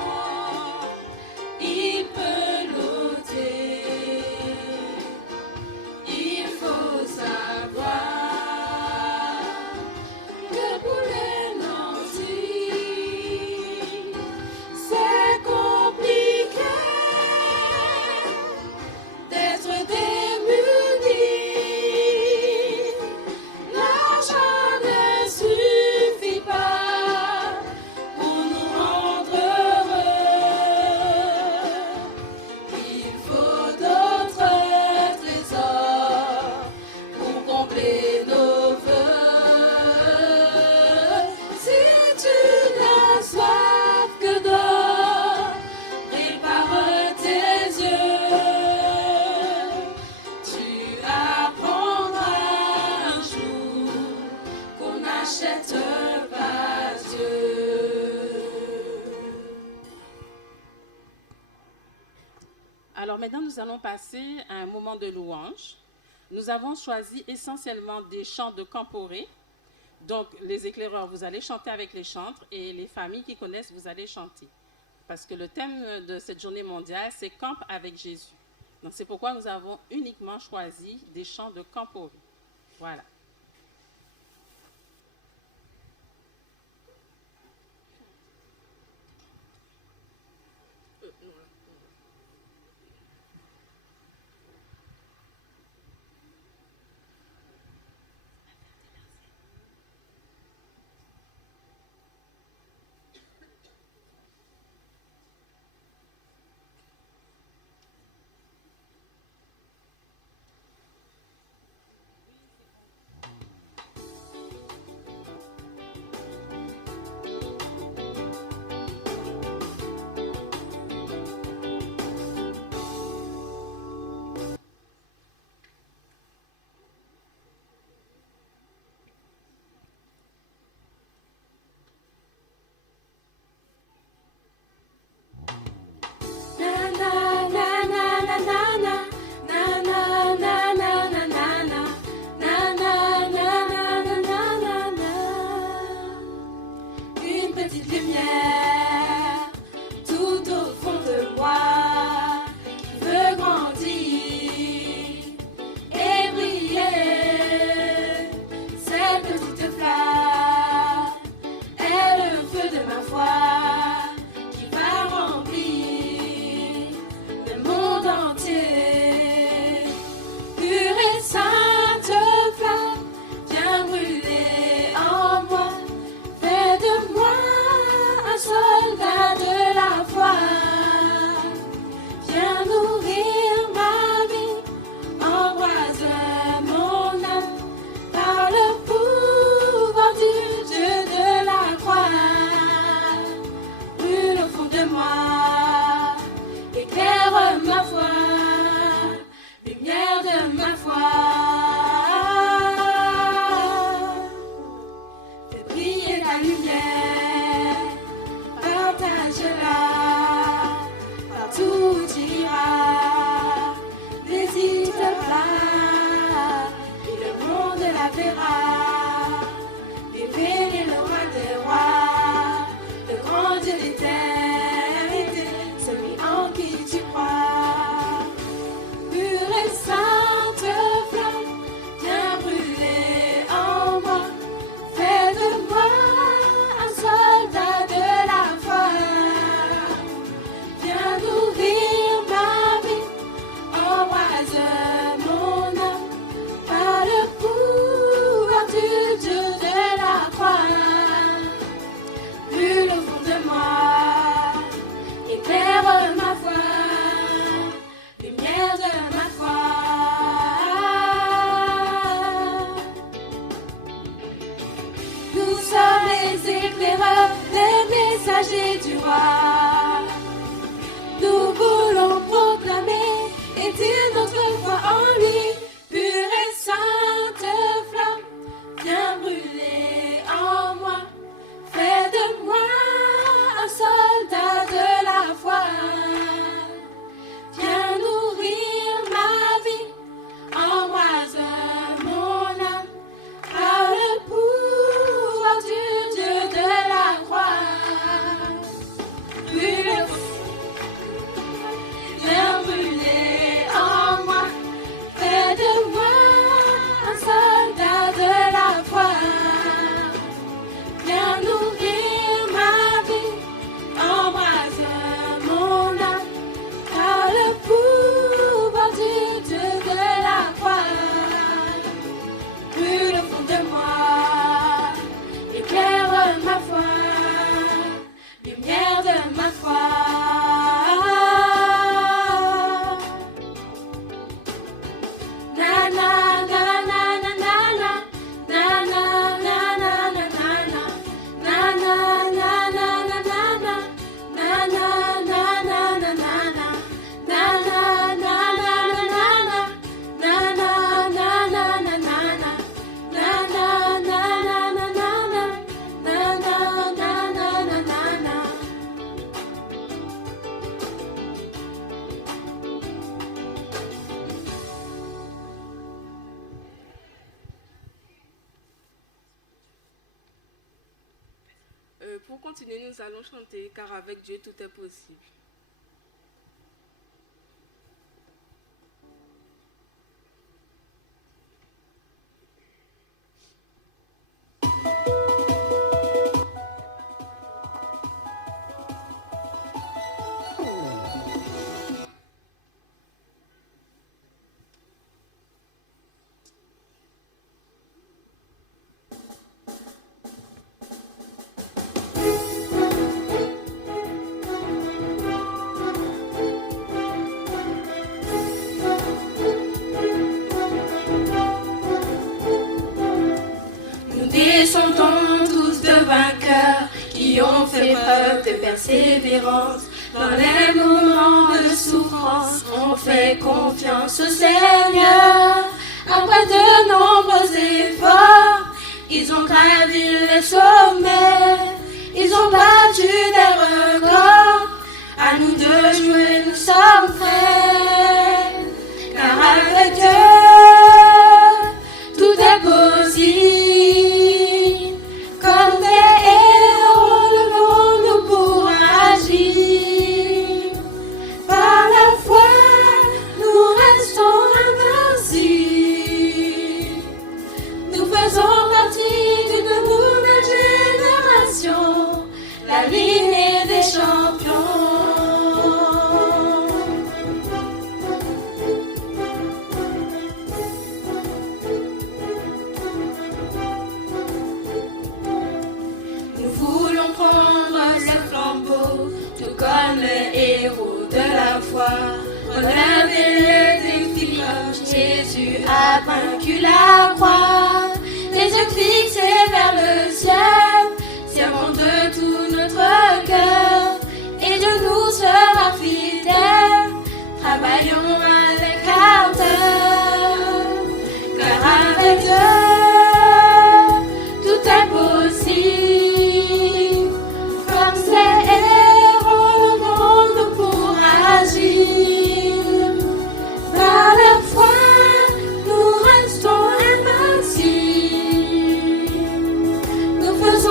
il peut l'ôter. Il faut savoir que pour les nantis, c'est compliqué d'être démunis. L'argent ne suffit pas pour nous rendre heureux. Il faut d'autres trésors pour combler nos vœux. Si tu n'as soif que d'or, prépare tes yeux. Tu apprendras un jour qu'on n'achète pas Dieu. Alors maintenant, nous allons passer à un moment de louange. Nous avons choisi essentiellement des chants de Camporé. Donc, les éclaireurs, vous allez chanter avec les chantres et les familles qui connaissent, vous allez chanter. Parce que le thème de cette journée mondiale, c'est « Campe avec Jésus ». Donc, c'est pourquoi nous avons uniquement choisi des chants de Camporé. Voilà. Une petite lumière tout au fond de moi qui veut grandir et briller. Cette petite flamme est le feu de ma foi qui va remplir le monde entier. Pure et sainte flamme, viens brûler en moi. Fais de moi un soleil messager du roi. Nous voulons proclamer et dire notre foi en lui. Pure et sainte flamme, viens brûler en moi. Fais de moi un soldat de la foi. Viens nourrir ma vie, embrase mon âme par le pouvoir du Dieu de la croix. Brûle, viens brûler en moi. Fais de moi un soldat de la foi. Viens nourrir ma vie, embrase mon âme par le pouvoir du Dieu de la croix. Brûle au fond de moi, éclaire ma foi, lumière de ma foi. Na na na na na na na na na na na na na na na na na na na. Na na na na na na na. Na na na na na na. Na na na na na na. Na na na na na na. Na na na na na na. Pour continuer, nous allons chanter car avec Dieu tout est possible. Nous descendons tous de vainqueurs qui ont fait preuve de persévérance. Dans les moments de souffrance, on fait confiance au Seigneur. Après de nombreux efforts, ils ont gravi les sommets. Ils ont battu des records. À nous de jouer, nous sommes prêts. Car avec Dieu, tout est possible. Comme des héros, levons-nous pour agir. Par la foi, nous restons invincibles. Nous faisons partie d'une nouvelle génération, la lignée des champions. Nous voulons prendre le flambeau, tout comme les héros de la foi. Relever les défis comme Jésus a vaincu la croix. Les yeux fixés vers le ciel, servons de tout notre cœur. Et Dieu nous sera fidèle, travaillons avec ardeur. Car avec Dieu, tout est possible. Comme ces héros, levons-nous pour agir. Par la foi, nous restons invincibles. Nous faisons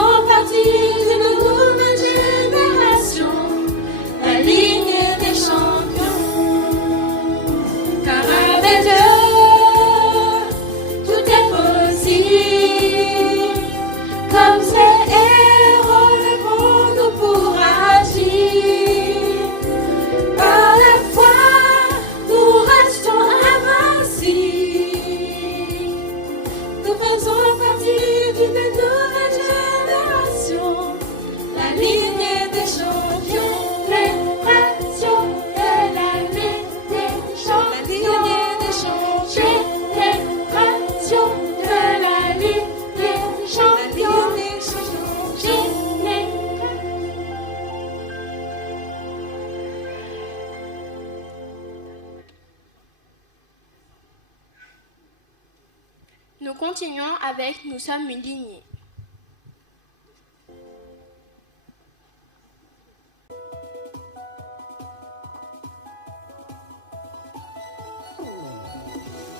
Nous continuons avec Nous sommes une lignée.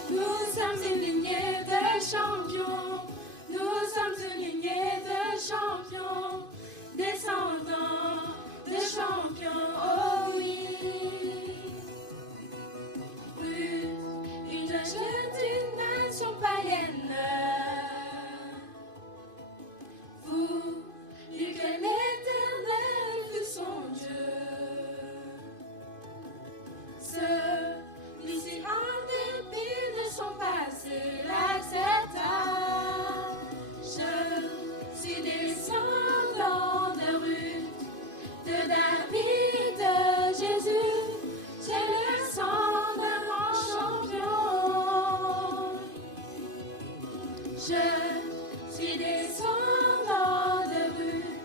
Nous sommes une lignée de champions. Nous sommes une lignée de champions. Descendants de champions, oh oui. Ruth, une jeune d'une nation païenne. Vous, lui que l'Éternel fut son Dieu. Celui-ci, en dépit de son passé, l'accepta. Je suis descendant de Ruth, de David, de Jésus. J'ai le sang d'un grand champion. Je suis descendant de Ruth,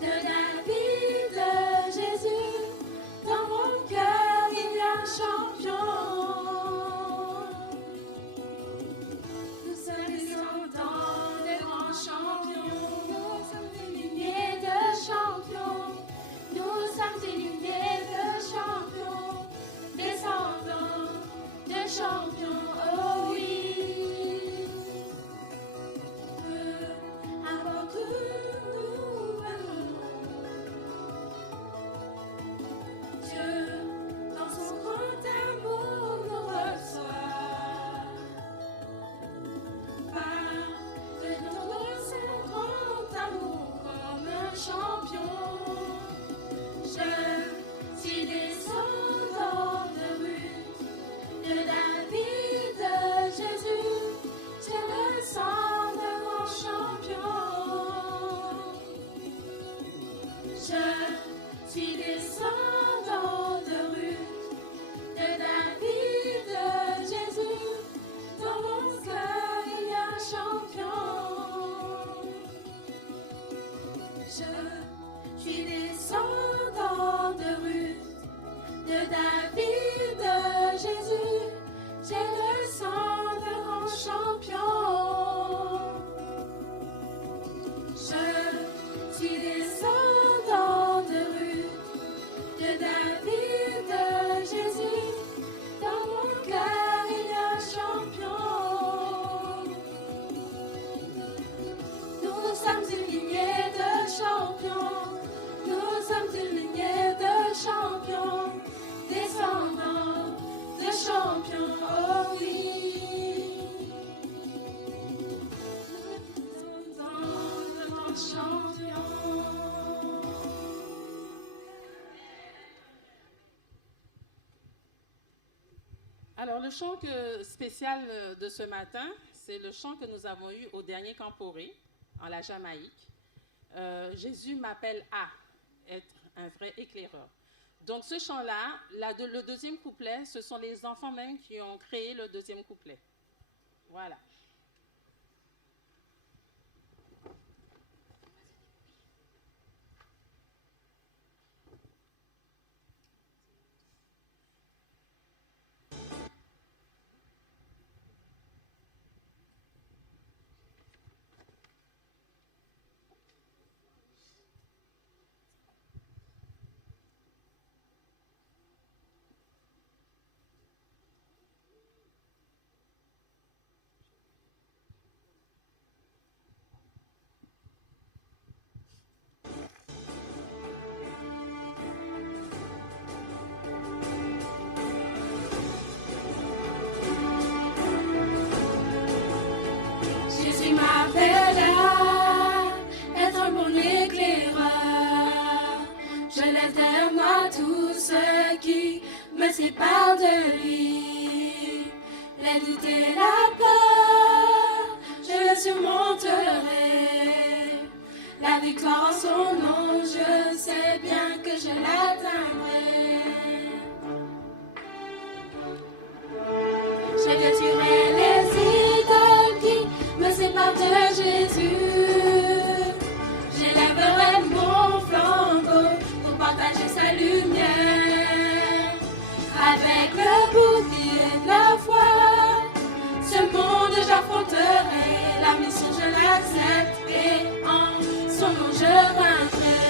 de David, de Jésus. Dans mon cœur, il y a un champion. Nous sommes descendants de grands champions. Nous sommes une lignée de champions. Nous sommes une lignée de champions. Descendants de champions, oh oui. Peu importe où nous venons, Dieu, dans son grand amour, nous reçoit. Parle-nous de son grand amour comme un champion. Je suis descendant de Ruth, de David, de Jésus. J'ai le sang d'un grand champion. Je suis descendant de Ruth, de David, de Jésus. Dans mon cœur, il y a un champion. Je suis descendant de Ruth, de David, de Jésus. J'ai le sang d'un grand champion. Je suis descendant de Ruth, de David, de Jésus. Dans mon cœur, il y a un champion. Nous sommes une lignée de champions. Nous sommes une lignée de champions. Descendants de champions, oh oui. Descendants de grands champions. Alors, le chant spécial de ce matin, c'est le chant que nous avons eu au dernier Camporé, en la Jamaïque. Jésus m'appelle à être un vrai éclaireur. Donc, ce chant-là, le deuxième couplet, ce sont les enfants même qui ont créé le deuxième couplet. Voilà. Jésus m'appelle à être un bon éclaireur. Je laisse derrière moi tout ce qui me sépare de lui. Les doutes et la peur, je le surmonterai. La victoire en son nom, je sais bien que je l'atteindrai. Je détruirai les idoles qui me séparent de Jésus. J'élèverai mon flambeau pour partager sa lumière. Avec le bouclier de la foi, ce monde j'affronterai. l'accepte et en son nom je vaincrai.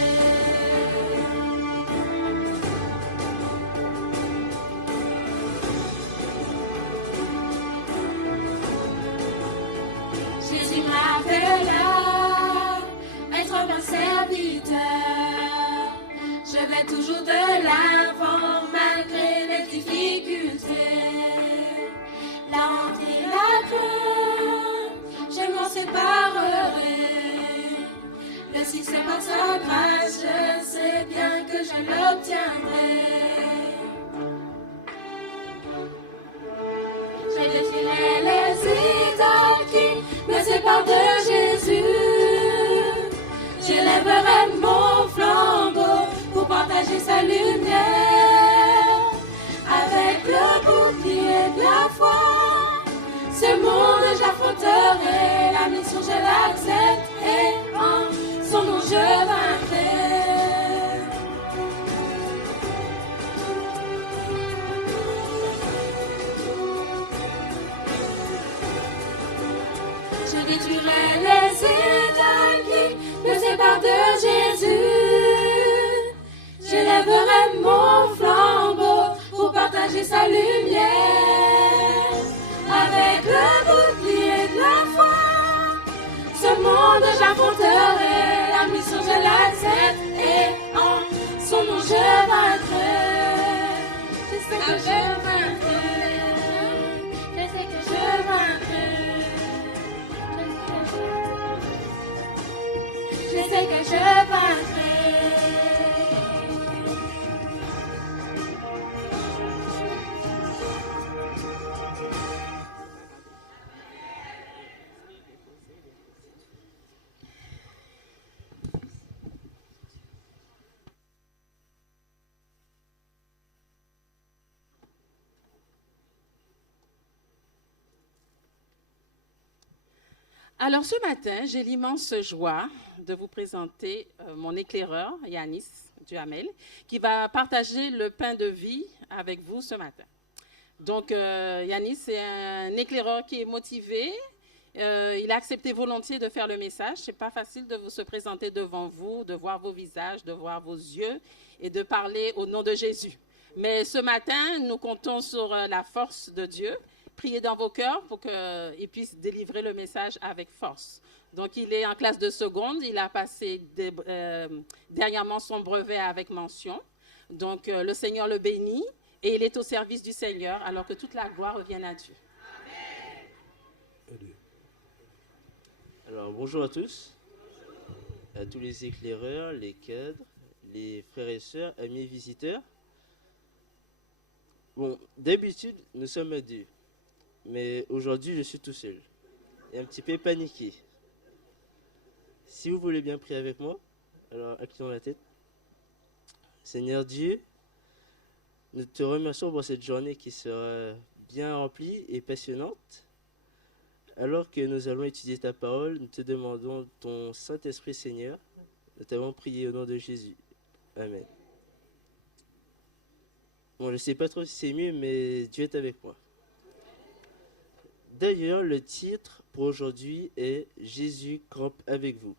Jésus m'appelle à être un serviteur. Je vais toujours de l'avant malgré les difficultés. La honte et la crainte, je m'en séparerai. Le succès par sa grâce, je sais bien que je l'obtiendrai. Je défierai les idoles qui me séparent de Jésus. Je lèverai mon flambeau pour partager sa lumière. Avec le bouclier de la foi, ce monde j'affronterai. La mission je l'accepte et en son nom je vaincrai. Je détruirai les idoles qui me séparent de Jésus. Je lèverai mon flambeau pour partager sa lumière. Avec le bouclier de la foi, ce monde j'affronterai. La mission je l'accepte et en son nom je vaincrai. Je sais que je vaincrai. Je sais que je vaincrai. Je sais que je vaincrai. Alors ce matin, j'ai l'immense joie de vous présenter mon éclaireur, Yanis Duhamel, qui va partager le pain de vie avec vous ce matin. Donc Yanis est un éclaireur qui est motivé. Il a accepté volontiers de faire le message. Ce n'est pas facile de se présenter devant vous, de voir vos visages, de voir vos yeux et de parler au nom de Jésus. Mais ce matin, nous comptons sur la force de Dieu. Priez dans vos cœurs pour qu'il puisse délivrer le message avec force. Donc, il est en classe de seconde. Il a passé dernièrement son brevet avec mention. Donc, le Seigneur le bénit et il est au service du Seigneur alors que toute la gloire revienne à Dieu. Amen. Alors, bonjour à tous, à tous les éclaireurs, les cadres, les frères et sœurs, amis et visiteurs. Bon, d'habitude, nous sommes à deux. Mais aujourd'hui, je suis tout seul et un petit peu paniqué. Si vous voulez bien prier avec moi, alors inclinons la tête. Seigneur Dieu, nous te remercions pour cette journée qui sera bien remplie et passionnante. Alors que nous allons étudier ta parole, nous te demandons ton Saint-Esprit, Seigneur. Nous t'avons prié au nom de Jésus. Amen. Bon, je ne sais pas trop si c'est mieux, mais Dieu est avec moi. D'ailleurs, le titre pour aujourd'hui est « Jésus campe avec vous ».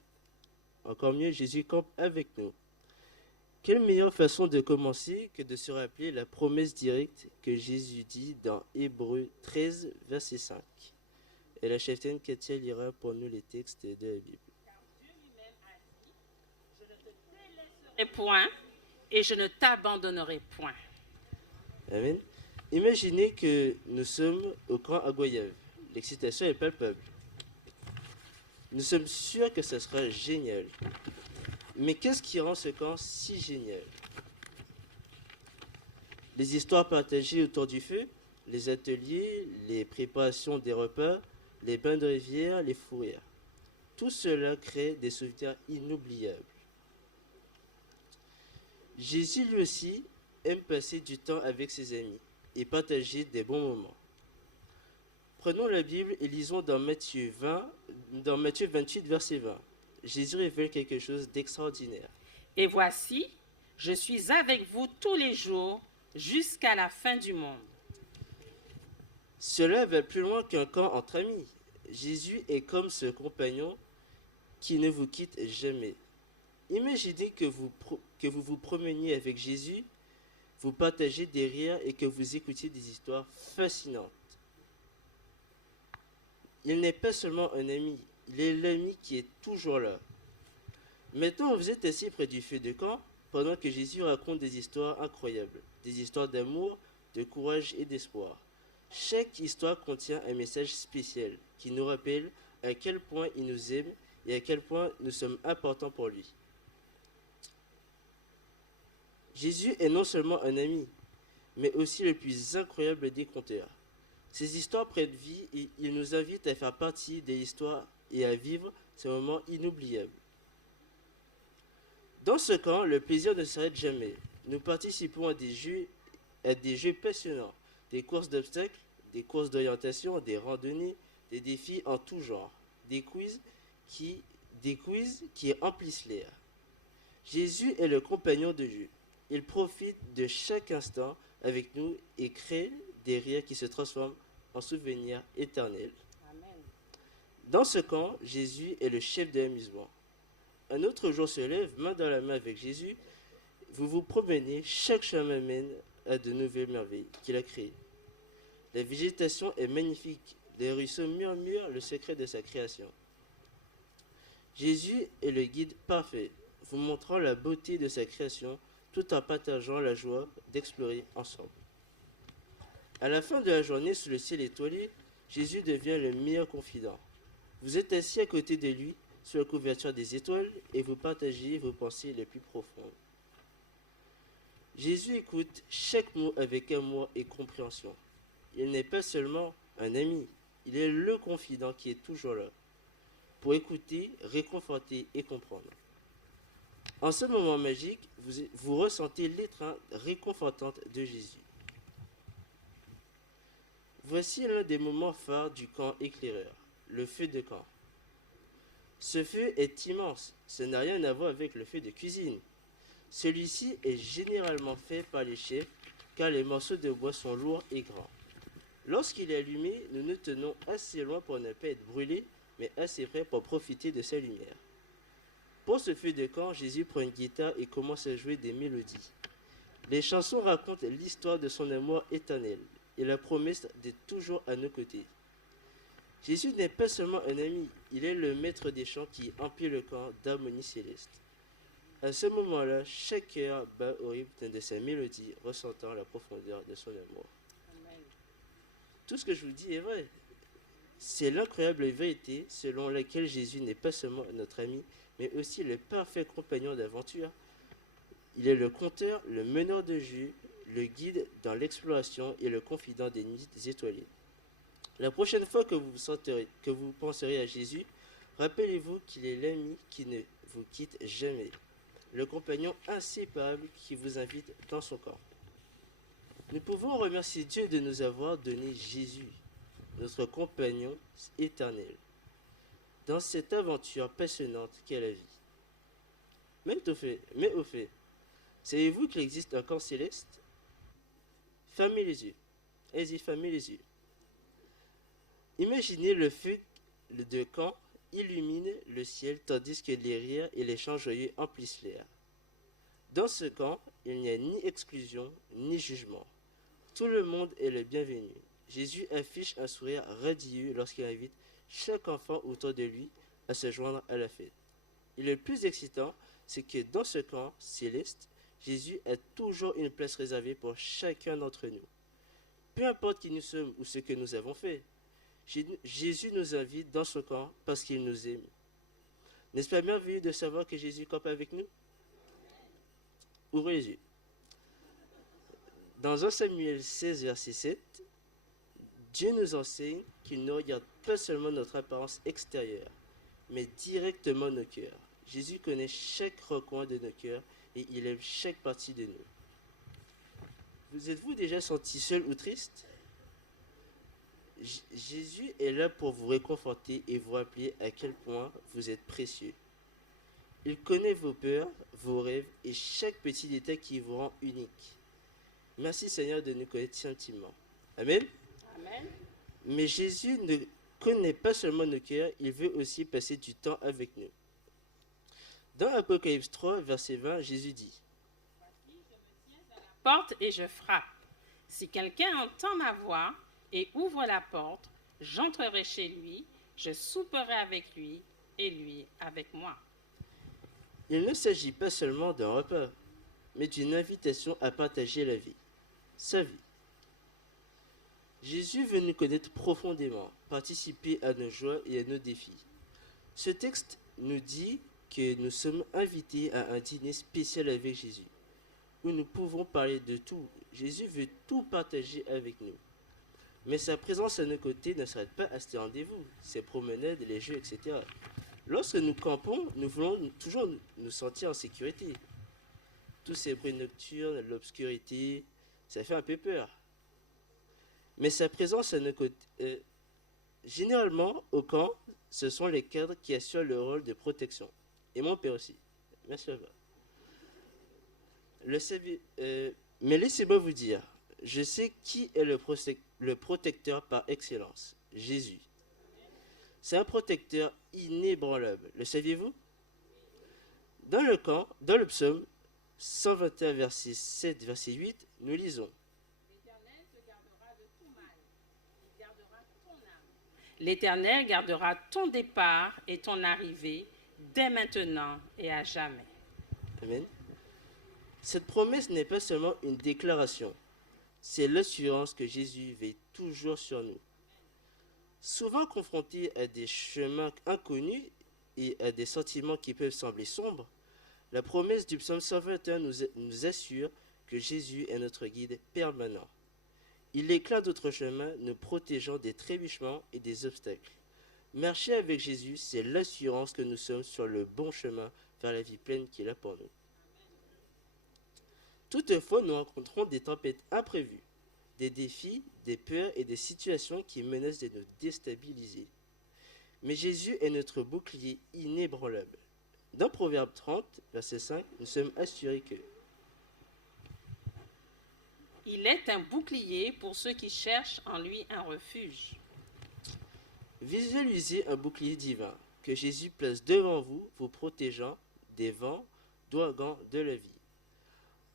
Encore mieux, Jésus campe avec nous. Quelle meilleure façon de commencer que de se rappeler la promesse directe que Jésus dit dans Hébreux 13, verset 5. Et la cheftaine Katia lira pour nous les textes de la Bible. Je ne te délaisserai point et je ne t'abandonnerai point. Amen. Imaginez que nous sommes au camp à Goyave. L'excitation est palpable. Nous sommes sûrs que ce sera génial. Mais qu'est-ce qui rend ce camp si génial? Les histoires partagées autour du feu, les ateliers, les préparations des repas, les bains de rivière, les fous rires. Tout cela crée des souvenirs inoubliables. Jésus lui aussi aime passer du temps avec ses amis et partager des bons moments. Prenons la Bible et lisons dans Matthieu 28, verset 20. Jésus révèle quelque chose d'extraordinaire. Et voici, je suis avec vous tous les jours jusqu'à la fin du monde. Cela va plus loin qu'un camp entre amis. Jésus est comme ce compagnon qui ne vous quitte jamais. Imaginez que vous vous promeniez avec Jésus, vous partagez des rires et que vous écoutiez des histoires fascinantes. Il n'est pas seulement un ami, il est l'ami qui est toujours là. Maintenant, vous êtes assis près du feu de camp pendant que Jésus raconte des histoires incroyables, des histoires d'amour, de courage et d'espoir. Chaque histoire contient un message spécial qui nous rappelle à quel point il nous aime et à quel point nous sommes importants pour lui. Jésus est non seulement un ami, mais aussi le plus incroyable des conteurs. Ces histoires prennent vie et il nous invite à faire partie des histoires et à vivre ces moments inoubliables. Dans ce camp, le plaisir ne s'arrête jamais. Nous participons à des jeux passionnants, des courses d'obstacles, des courses d'orientation, des randonnées, des défis en tout genre, des quiz qui emplissent l'air. Jésus est le compagnon de jeu. Il profite de chaque instant avec nous et crée des rires qui se transforment en souvenirs éternels. Dans ce camp, Jésus est le chef de l'amusement. Un autre jour se lève, main dans la main avec Jésus. Vous vous promenez, chaque chemin mène à de nouvelles merveilles qu'il a créées. La végétation est magnifique. Les ruisseaux murmurent le secret de sa création. Jésus est le guide parfait, vous montrant la beauté de sa création tout en partageant la joie d'explorer ensemble. À la fin de la journée, sous le ciel étoilé, Jésus devient le meilleur confident. Vous êtes assis à côté de lui, sous la couverture des étoiles, et vous partagez vos pensées les plus profondes. Jésus écoute chaque mot avec amour et compréhension. Il n'est pas seulement un ami, il est le confident qui est toujours là, pour écouter, réconforter et comprendre. En ce moment magique, vous ressentez l'étreinte réconfortante de Jésus. Voici l'un des moments phares du camp éclaireur, le feu de camp. Ce feu est immense, ça n'a rien à voir avec le feu de cuisine. Celui-ci est généralement fait par les chefs car les morceaux de bois sont lourds et grands. Lorsqu'il est allumé, nous nous tenons assez loin pour ne pas être brûlés, mais assez près pour profiter de sa lumière. Pour ce feu de camp, Jésus prend une guitare et commence à jouer des mélodies. Les chansons racontent l'histoire de son amour éternel et la promesse d'être toujours à nos côtés. Jésus n'est pas seulement un ami, il est le maître des chants qui emplit le camp d'harmonie céleste. À ce moment-là, chaque cœur bat au rythme de sa mélodie, ressentant la profondeur de son amour. Amen. Tout ce que je vous dis est vrai. C'est l'incroyable vérité selon laquelle Jésus n'est pas seulement notre ami, mais aussi le parfait compagnon d'aventure. Il est le conteur, le meneur de jeu, le guide dans l'exploration et le confident des nuits étoilées. La prochaine fois que vous penserez à Jésus, rappelez-vous qu'il est l'ami qui ne vous quitte jamais, le compagnon inséparable qui vous invite dans son camp. Nous pouvons remercier Dieu de nous avoir donné Jésus, notre compagnon éternel, dans cette aventure passionnante qu'est la vie. Mais au fait, savez-vous qu'il existe un camp céleste? Fermez les yeux. Allez-y, fermez les yeux. Imaginez le feu de camp illumine le ciel tandis que les rires et les chants joyeux emplissent l'air. Dans ce camp, il n'y a ni exclusion ni jugement. Tout le monde est le bienvenu. Jésus affiche un sourire radieux lorsqu'il invite chaque enfant autour de lui à se joindre à la fête. Et le plus excitant, c'est que dans ce camp céleste, Jésus a toujours une place réservée pour chacun d'entre nous. Peu importe qui nous sommes ou ce que nous avons fait, Jésus nous invite dans son camp parce qu'il nous aime. N'est-ce pas merveilleux de savoir que Jésus campe avec nous? Ouvrez les yeux. Dans 1 Samuel 16, verset 7, Dieu nous enseigne qu'il ne regarde pas seulement notre apparence extérieure, mais directement nos cœurs. Jésus connaît chaque recoin de nos cœurs et il aime chaque partie de nous. Vous êtes-vous déjà senti seul ou triste? Jésus est là pour vous réconforter et vous rappeler à quel point vous êtes précieux. Il connaît vos peurs, vos rêves et chaque petit détail qui vous rend unique. Merci Seigneur de nous connaître si intimement. Amen. Amen. Mais Jésus ne connaît pas seulement nos cœurs, il veut aussi passer du temps avec nous. Dans Apocalypse 3, verset 20, Jésus dit: Porte et je frappe. Si quelqu'un entend ma voix et ouvre la porte, j'entrerai chez lui, je souperai avec lui et lui avec moi. Il ne s'agit pas seulement d'un repas, mais d'une invitation à partager la vie, sa vie. Jésus veut nous connaître profondément, participer à nos joies et à nos défis. Ce texte nous dit que nous sommes invités à un dîner spécial avec Jésus, où nous pouvons parler de tout. Jésus veut tout partager avec nous. Mais sa présence à nos côtés ne s'arrête pas à ce rendez-vous, ses promenades, les jeux, etc. Lorsque nous campons, nous voulons toujours nous sentir en sécurité. Tous ces bruits nocturnes, l'obscurité, ça fait un peu peur. Mais sa présence à nos côtés, généralement au camp, ce sont les cadres qui assurent le rôle de protection. Et mon père aussi. Merci à vous. Mais laissez-moi vous dire, je sais qui est le protecteur par excellence, Jésus. C'est un protecteur inébranlable, le saviez-vous? Dans le psaume 121, verset 7, verset 8, nous lisons: L'Éternel gardera ton départ et ton arrivée dès maintenant et à jamais. Amen. Cette promesse n'est pas seulement une déclaration, c'est l'assurance que Jésus veille toujours sur nous. Souvent confrontés à des chemins inconnus et à des sentiments qui peuvent sembler sombres, la promesse du psaume 121 nous assure que Jésus est notre guide permanent. Il éclaire d'autres chemins, nous protégeant des trébuchements et des obstacles. Marcher avec Jésus, c'est l'assurance que nous sommes sur le bon chemin vers la vie pleine qu'il a pour nous. Toutefois, nous rencontrons des tempêtes imprévues, des défis, des peurs et des situations qui menacent de nous déstabiliser. Mais Jésus est notre bouclier inébranlable. Dans Proverbe 30, verset 5, nous sommes assurés que il est un bouclier pour ceux qui cherchent en lui un refuge. Visualisez un bouclier divin que Jésus place devant vous, vous protégeant des vents, d'ouragans de la vie.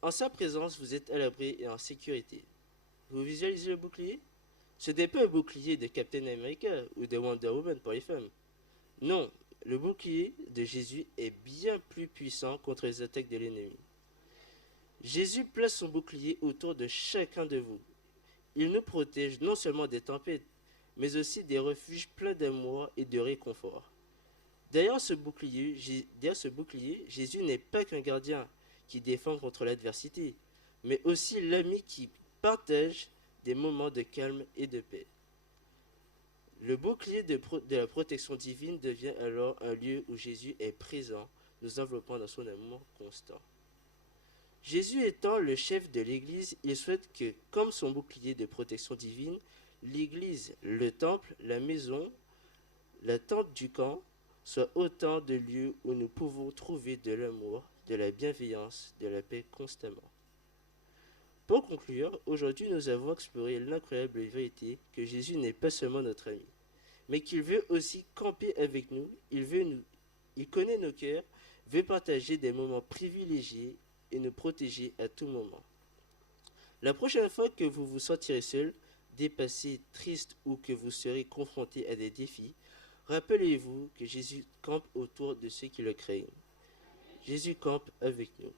En sa présence, vous êtes à l'abri et en sécurité. Vous visualisez le bouclier? Ce n'est pas un bouclier de Captain America ou de Wonder Woman pour les femmes. Non, le bouclier de Jésus est bien plus puissant contre les attaques de l'ennemi. Jésus place son bouclier autour de chacun de vous. Il nous protège non seulement des tempêtes, mais aussi des refuges pleins d'amour et de réconfort. Derrière ce bouclier, Jésus n'est pas qu'un gardien qui défend contre l'adversité, mais aussi l'ami qui partage des moments de calme et de paix. Le bouclier de la protection divine devient alors un lieu où Jésus est présent, nous enveloppant dans son amour constant. Jésus étant le chef de l'Église, il souhaite que, comme son bouclier de protection divine, l'Église, le temple, la maison, la tente du camp, soient autant de lieux où nous pouvons trouver de l'amour, de la bienveillance, de la paix constamment. Pour conclure, aujourd'hui nous avons exploré l'incroyable vérité que Jésus n'est pas seulement notre ami, mais qu'il veut aussi camper avec nous, il connaît nos cœurs, veut partager des moments privilégiés et nous protéger à tout moment. La prochaine fois que vous vous sentirez seul, dépassé, triste ou que vous serez confronté à des défis, rappelez-vous que Jésus campe autour de ceux qui le craignent. Jésus campe avec nous.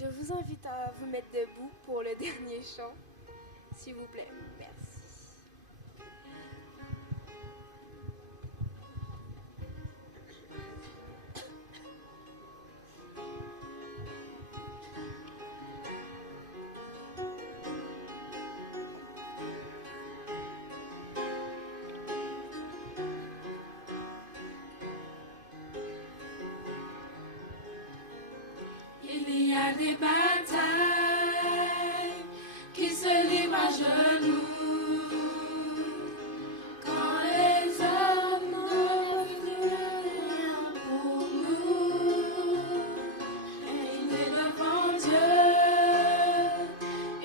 Je vous invite à vous mettre debout pour le dernier chant, s'il vous plaît. Merci. Il y a des batailles qui se livrent à genoux quand les hommes n'ont plus rien pour nous. Régner devant Dieu,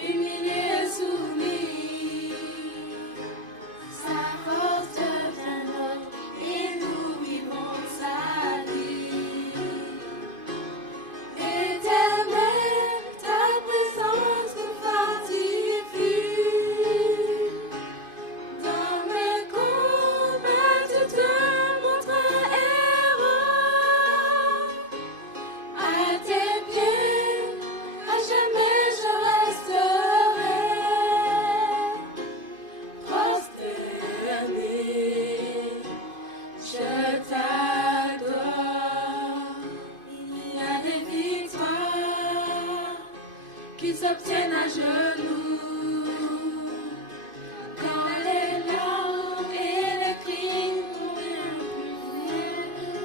humilié et soumis, sa force devient notre et nous vivons sa vie. Éternel, ta présence nous fortifie. Dans mes combats, tu te montres héros. À tes pieds, à jamais je resterai. Prosterné, je t'adore. Il y a des victoires qui s'obtiennent à genoux quand les larmes et les cris n'ont rien pu faire.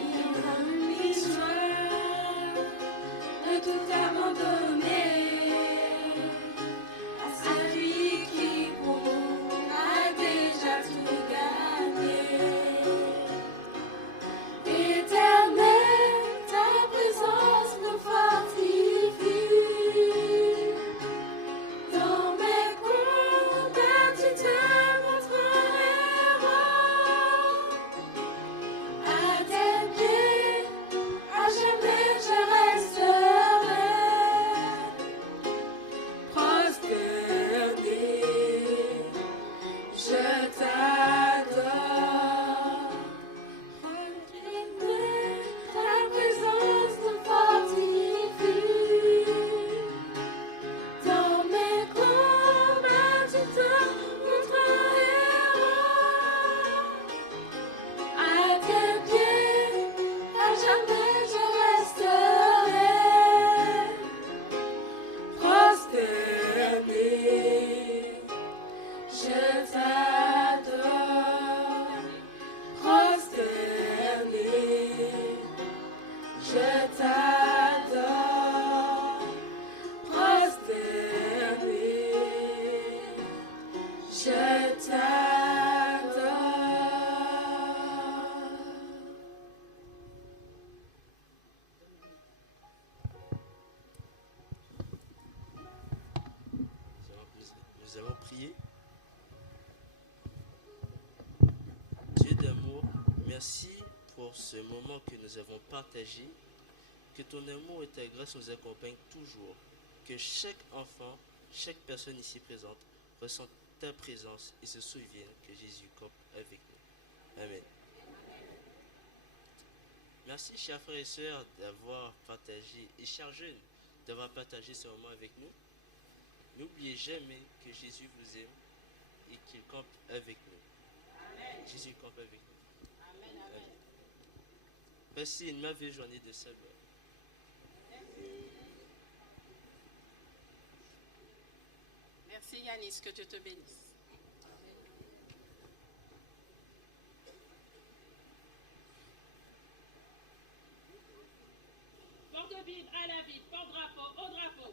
Il rend l'histoire de tout abandonner à celui qui pour nous a déjà tout gagné. Éternel, ta présence nous fortifie. Dans mes combats, tu te montres héros. À tes pieds, à jamais je resterai. Prosterné, je t'adore. Ta présence nous fortifie. Dans mes combats, tu te montres héros. À tes pieds, à jamais je resterai. Prosterné, je t'adore. Prosterné, je t'adore. Prosterné, je t'adore. Nous allons prier. Dieu d'amour, merci pour ce moment que nous avons partagé. Que ton amour et ta grâce nous accompagnent toujours. Que chaque enfant, chaque personne ici présente ressente ta présence et se souvienne que Jésus campe avec nous. Amen. Merci, chers frères et sœurs, d'avoir partagé, et chers jeunes, d'avoir partagé ce moment avec nous. N'oubliez jamais que Jésus vous aime et qu'il campe avec nous. Amen. Jésus campe avec nous. Amen. Amen. Passez une merveilleuse journée de salut. Merci Yanis, que Dieu te bénisse. Port de Bible à la ville, port drapeau, au drapeau.